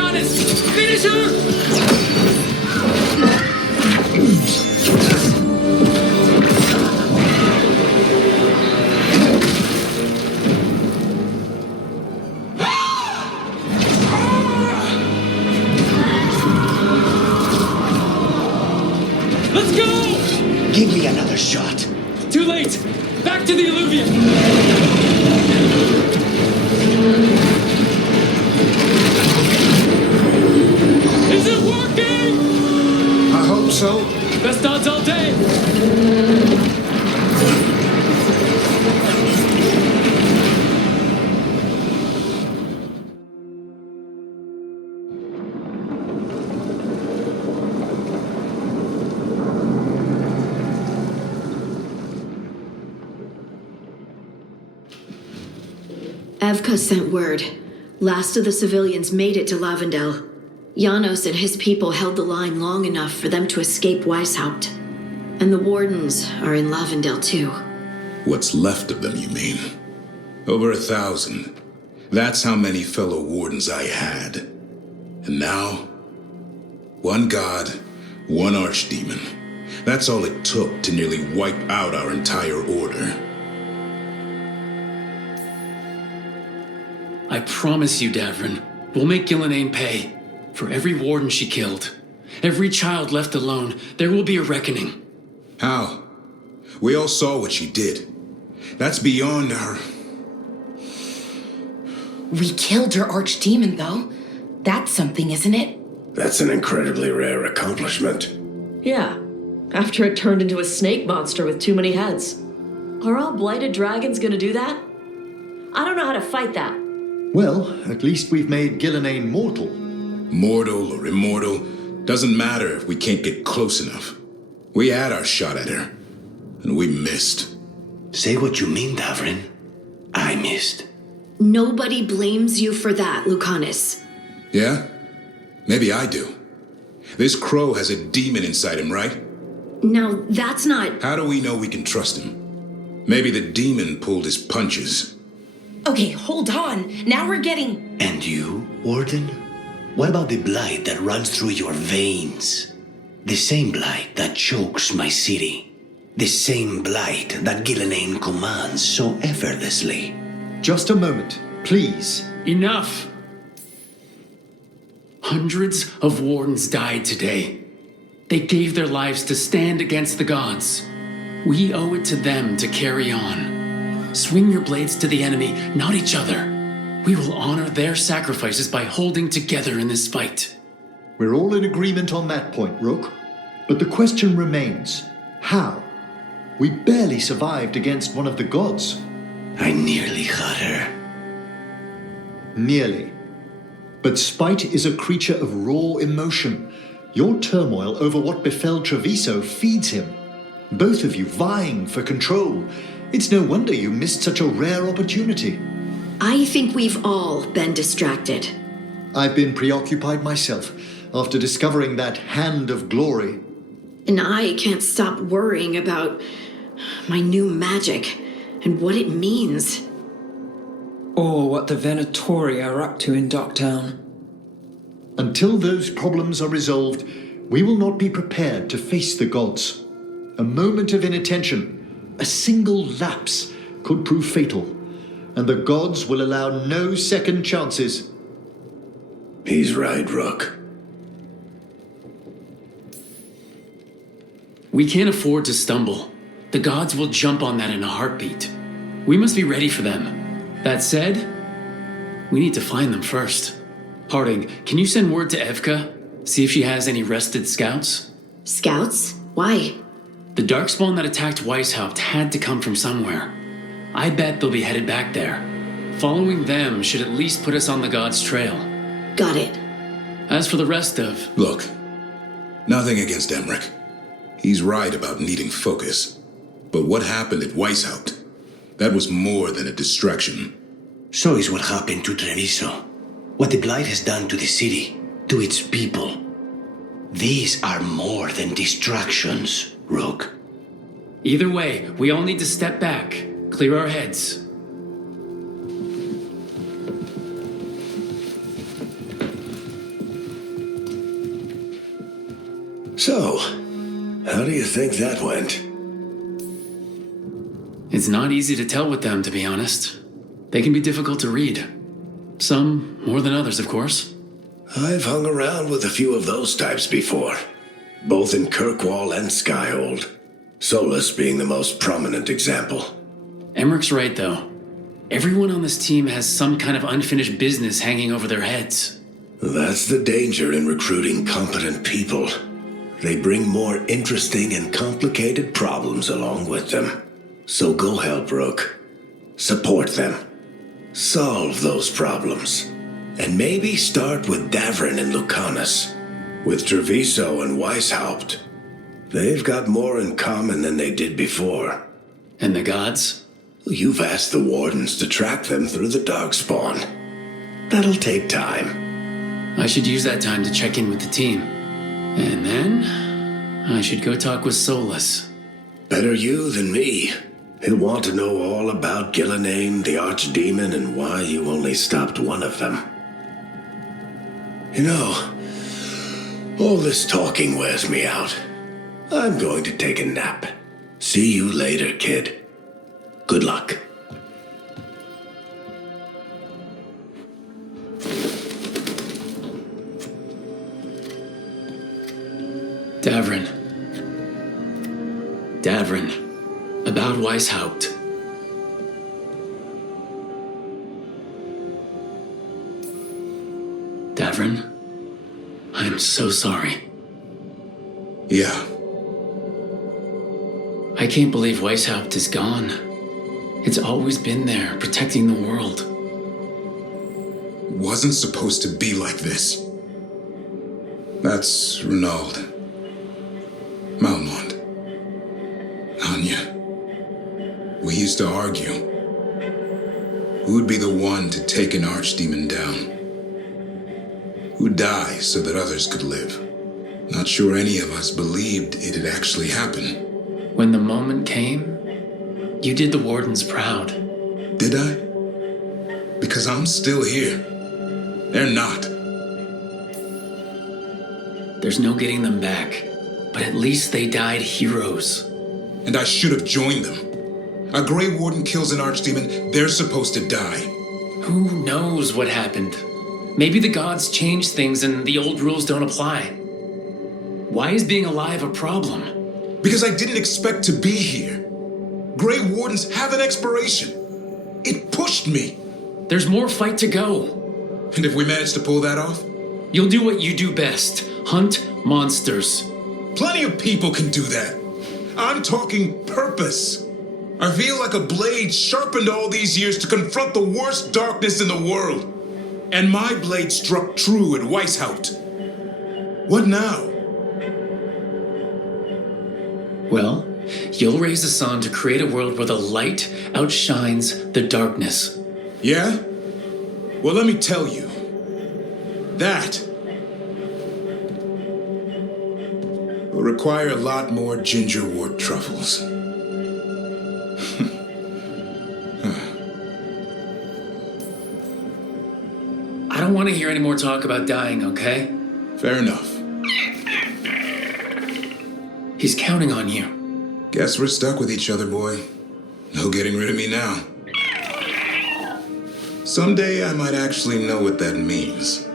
Lucanus! Finish her! Let's go! Give me another shot. Too late! Back to the alluvium! Is it working? I hope so. Best odds all day! Evka sent word. Last of the civilians made it to Lavendel. Janos and his people held the line long enough for them to escape Weisshaupt. And the Wardens are in Lavendel too. What's left of them, you mean? Over 1,000. That's how many fellow Wardens I had. And now, one god, one archdemon. That's all it took to nearly wipe out our entire order. I promise you, Davrin, we'll make Gillenane pay. For every warden she killed, every child left alone, there will be a reckoning. How? We all saw what she did. That's beyond our... We killed her archdemon, though. That's something, isn't it? That's an incredibly rare accomplishment. Yeah, after it turned into a snake monster with too many heads. Are all blighted dragons gonna do that? I don't know how to fight that. Well, at least we've made Gillenane mortal. Mortal or immortal, doesn't matter if we can't get close enough. We had our shot at her, and we missed. Say what you mean, Davrin. I missed. Nobody blames you for that, Lucanus. Yeah? Maybe I do. This crow has a demon inside him, right? Now, that's not... How do we know we can trust him? Maybe the demon pulled his punches. Okay, hold on. Now we're getting... And you, Warden? What about the blight that runs through your veins? The same blight that chokes my city. The same blight that Gillenane commands so effortlessly. Just a moment, please. Enough! Hundreds of wardens died today. They gave their lives to stand against the gods. We owe it to them to carry on. Swing your blades to the enemy, not each other. We will honor their sacrifices by holding together in this fight. We're all in agreement on that point, Rook. But the question remains, how? We barely survived against one of the gods. I nearly had her. Nearly. But spite is a creature of raw emotion. Your turmoil over what befell Treviso feeds him. Both of you vying for control. It's no wonder you missed such a rare opportunity. I think we've all been distracted. I've been preoccupied myself after discovering that hand of glory. And I can't stop worrying about my new magic and what it means. Or what the Venatori are up to in Docktown. Until those problems are resolved, we will not be prepared to face the gods. A moment of inattention, a single lapse, could prove fatal, and the gods will allow no second chances. He's right, Rook. We can't afford to stumble. The gods will jump on that in a heartbeat. We must be ready for them. That said, we need to find them first. Harding, can you send word to Evka? See if she has any rested scouts? Scouts? Why? The darkspawn that attacked Weisshaupt had to come from somewhere. I bet they'll be headed back there. Following them should at least put us on the gods' trail. Got it. As for the rest of... Look, nothing against Emmerich. He's right about needing focus. But what happened at Weisshaupt? That was more than a distraction. So is what happened to Treviso. What the Blight has done to the city, to its people. These are more than distractions, Rook. Either way, we all need to step back, clear our heads. So, how do you think that went? It's not easy to tell with them, to be honest. They can be difficult to read. Some more than others, of course. I've hung around with a few of those types before, both in Kirkwall and Skyhold. Solus being the most prominent example. Emmerich's right, though. Everyone on this team has some kind of unfinished business hanging over their heads. That's the danger in recruiting competent people. They bring more interesting and complicated problems along with them. So go help Rook. Support them. Solve those problems. And maybe start with Davrin and Lucanus. With Treviso and Weisshaupt. They've got more in common than they did before. And the gods? You've asked the Wardens to track them through the Darkspawn. That'll take time. I should use that time to check in with the team. And then, I should go talk with Solus. Better you than me. He'll want to know all about Gillenane, the Archdemon, and why you only stopped one of them. You know, all this talking wears me out. I'm going to take a nap. See you later, kid. Good luck. Davrin. About Weisshaupt. Davrin, I'm so sorry. Yeah. I can't believe Weisshaupt is gone. It's always been there, protecting the world. It wasn't supposed to be like this. That's Renaud. Malmont. Anya. We used to argue. Who'd be the one to take an archdemon down? Who'd die so that others could live? Not sure any of us believed it'd actually happen. When the moment came, you did the Wardens proud. Did I? Because I'm still here. They're not. There's no getting them back, but at least they died heroes. And I should have joined them. A Grey Warden kills an archdemon, they're supposed to die. Who knows what happened? Maybe the gods changed things and the old rules don't apply. Why is being alive a problem? Because I didn't expect to be here. Grey Wardens have an expiration. It pushed me. There's more fight to go. And if we manage to pull that off? You'll do what you do best. Hunt monsters. Plenty of people can do that. I'm talking purpose. I feel like a blade sharpened all these years to confront the worst darkness in the world. And my blade struck true at Weisshaupt. What now? Well, you'll raise the sun to create a world where the light outshines the darkness. Yeah? Well, let me tell you. That will require a lot more gingerwort truffles. I don't want to hear any more talk about dying, okay? Fair enough. He's counting on you. Guess we're stuck with each other, boy. No getting rid of me now. Someday I might actually know what that means.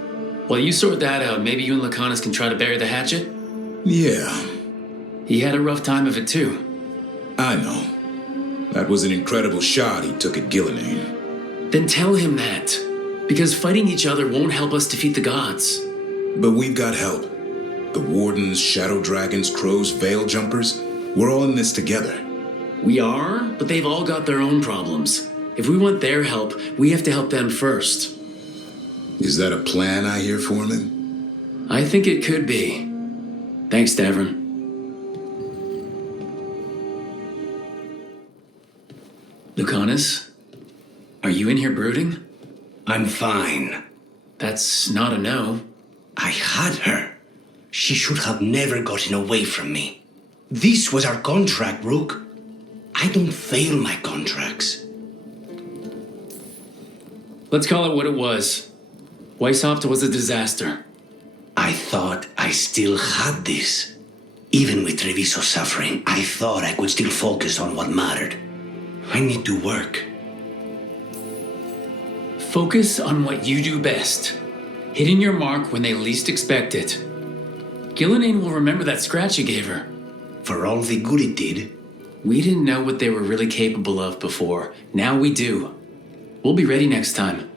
While you sort that out, maybe you and Lucanus can try to bury the hatchet? Yeah. He had a rough time of it too. I know. That was an incredible shot he took at Gillenane. Then tell him that. Because fighting each other won't help us defeat the gods. But we've got help. The Wardens, Shadow Dragons, Crows, Veil Jumpers, we're all in this together. We are, but they've all got their own problems. If we want their help, we have to help them first. Is that a plan I hear forming? I think it could be. Thanks, Davrin. Lucanus, are you in here brooding? I'm fine. That's not a no. I had her. She should have never gotten away from me. This was our contract, Rook. I don't fail my contracts. Let's call it what it was. Weisshaupt was a disaster. I thought I still had this. Even with Treviso suffering, I thought I could still focus on what mattered. I need to work. Focus on what you do best. Hitting your mark when they least expect it. Gillenane will remember that scratch you gave her. For all the good it did. We didn't know what they were really capable of before. Now we do. We'll be ready next time.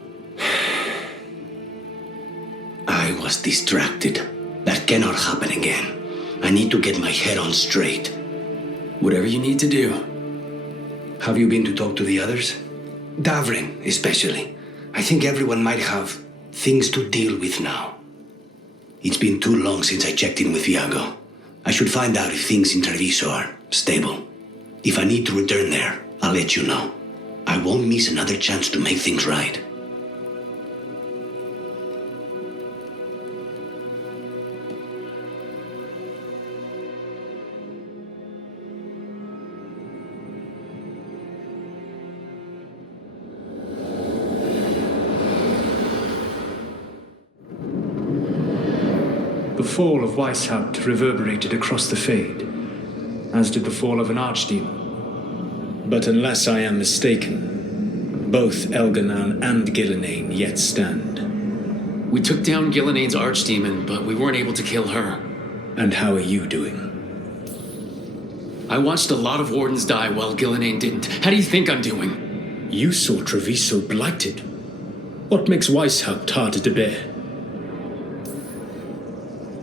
I was distracted. That cannot happen again. I need to get my head on straight. Whatever you need to do. Have you been to talk to the others? Davrin, especially. I think everyone might have things to deal with now. It's been too long since I checked in with Viago. I should find out if things in Treviso are stable. If I need to return there, I'll let you know. I won't miss another chance to make things right. The fall of Weisshaupt reverberated across the Fade, as did the fall of an archdemon. But unless I am mistaken, both Elganan and Gillenane yet stand. We took down Gillenane's archdemon, but we weren't able to kill her. And how are you doing? I watched a lot of Wardens die while Gillenane didn't. How do you think I'm doing? You saw Treviso blighted. What makes Weisshaupt harder to bear?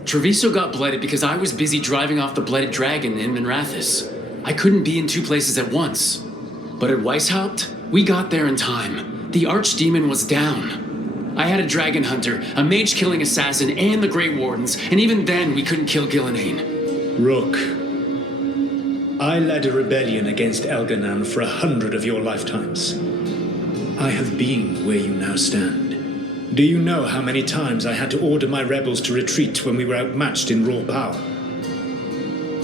Treviso got blighted because I was busy driving off the blighted dragon in Minrathis. I couldn't be in two places at once. But at Weisshaupt, we got there in time. The archdemon was down. I had a dragon hunter, a mage-killing assassin, and the Grey Wardens, and even then we couldn't kill Gillenane. Rook, I led a rebellion against Elganan for 100 of your lifetimes. I have been where you now stand. Do you know how many times I had to order my rebels to retreat when we were outmatched in raw power?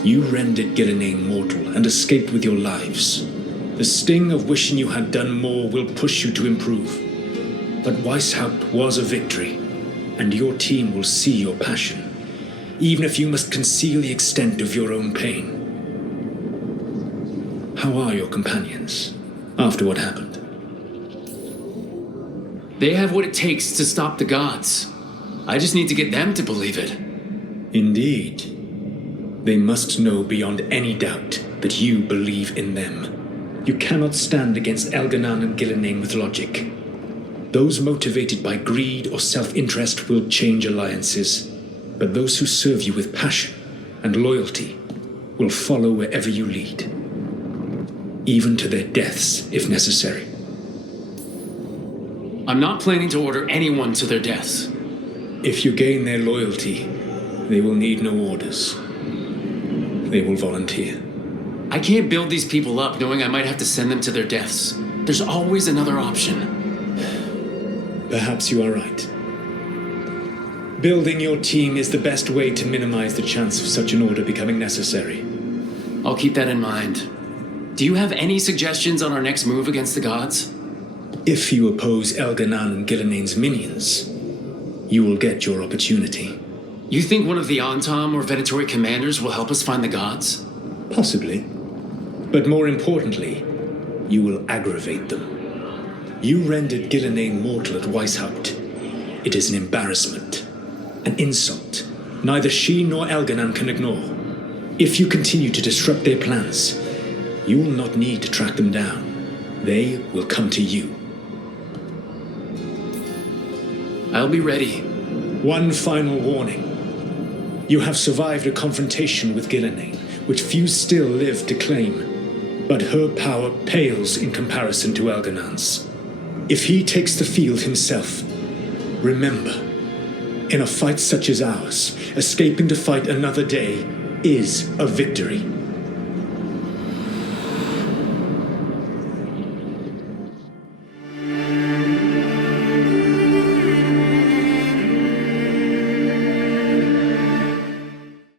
You rendered Gillenane mortal and escaped with your lives. The sting of wishing you had done more will push you to improve. But Weisshaupt was a victory, and your team will see your passion, even if you must conceal the extent of your own pain. How are your companions, after what happened? They have what it takes to stop the gods. I just need to get them to believe it. Indeed. They must know beyond any doubt that you believe in them. You cannot stand against Elganan and Gillenane with logic. Those motivated by greed or self-interest will change alliances, but those who serve you with passion and loyalty will follow wherever you lead, even to their deaths if necessary. I'm not planning to order anyone to their deaths. If you gain their loyalty, they will need no orders. They will volunteer. I can't build these people up knowing I might have to send them to their deaths. There's always another option. Perhaps you are right. Building your team is the best way to minimize the chance of such an order becoming necessary. I'll keep that in mind. Do you have any suggestions on our next move against the gods? If you oppose Elganan and Gillenane's minions, you will get your opportunity. You think one of the Antam or Venatori commanders will help us find the gods? Possibly. But more importantly, you will aggravate them. You rendered Gillenane mortal at Weisshaupt. It is an embarrassment, an insult. Neither she nor Elganan can ignore. If you continue to disrupt their plans, you will not need to track them down. They will come to you. I'll be ready. One final warning. You have survived a confrontation with Gillenane, which few still live to claim. But her power pales in comparison to Elganan's. If he takes the field himself, remember, in a fight such as ours, escaping to fight another day is a victory.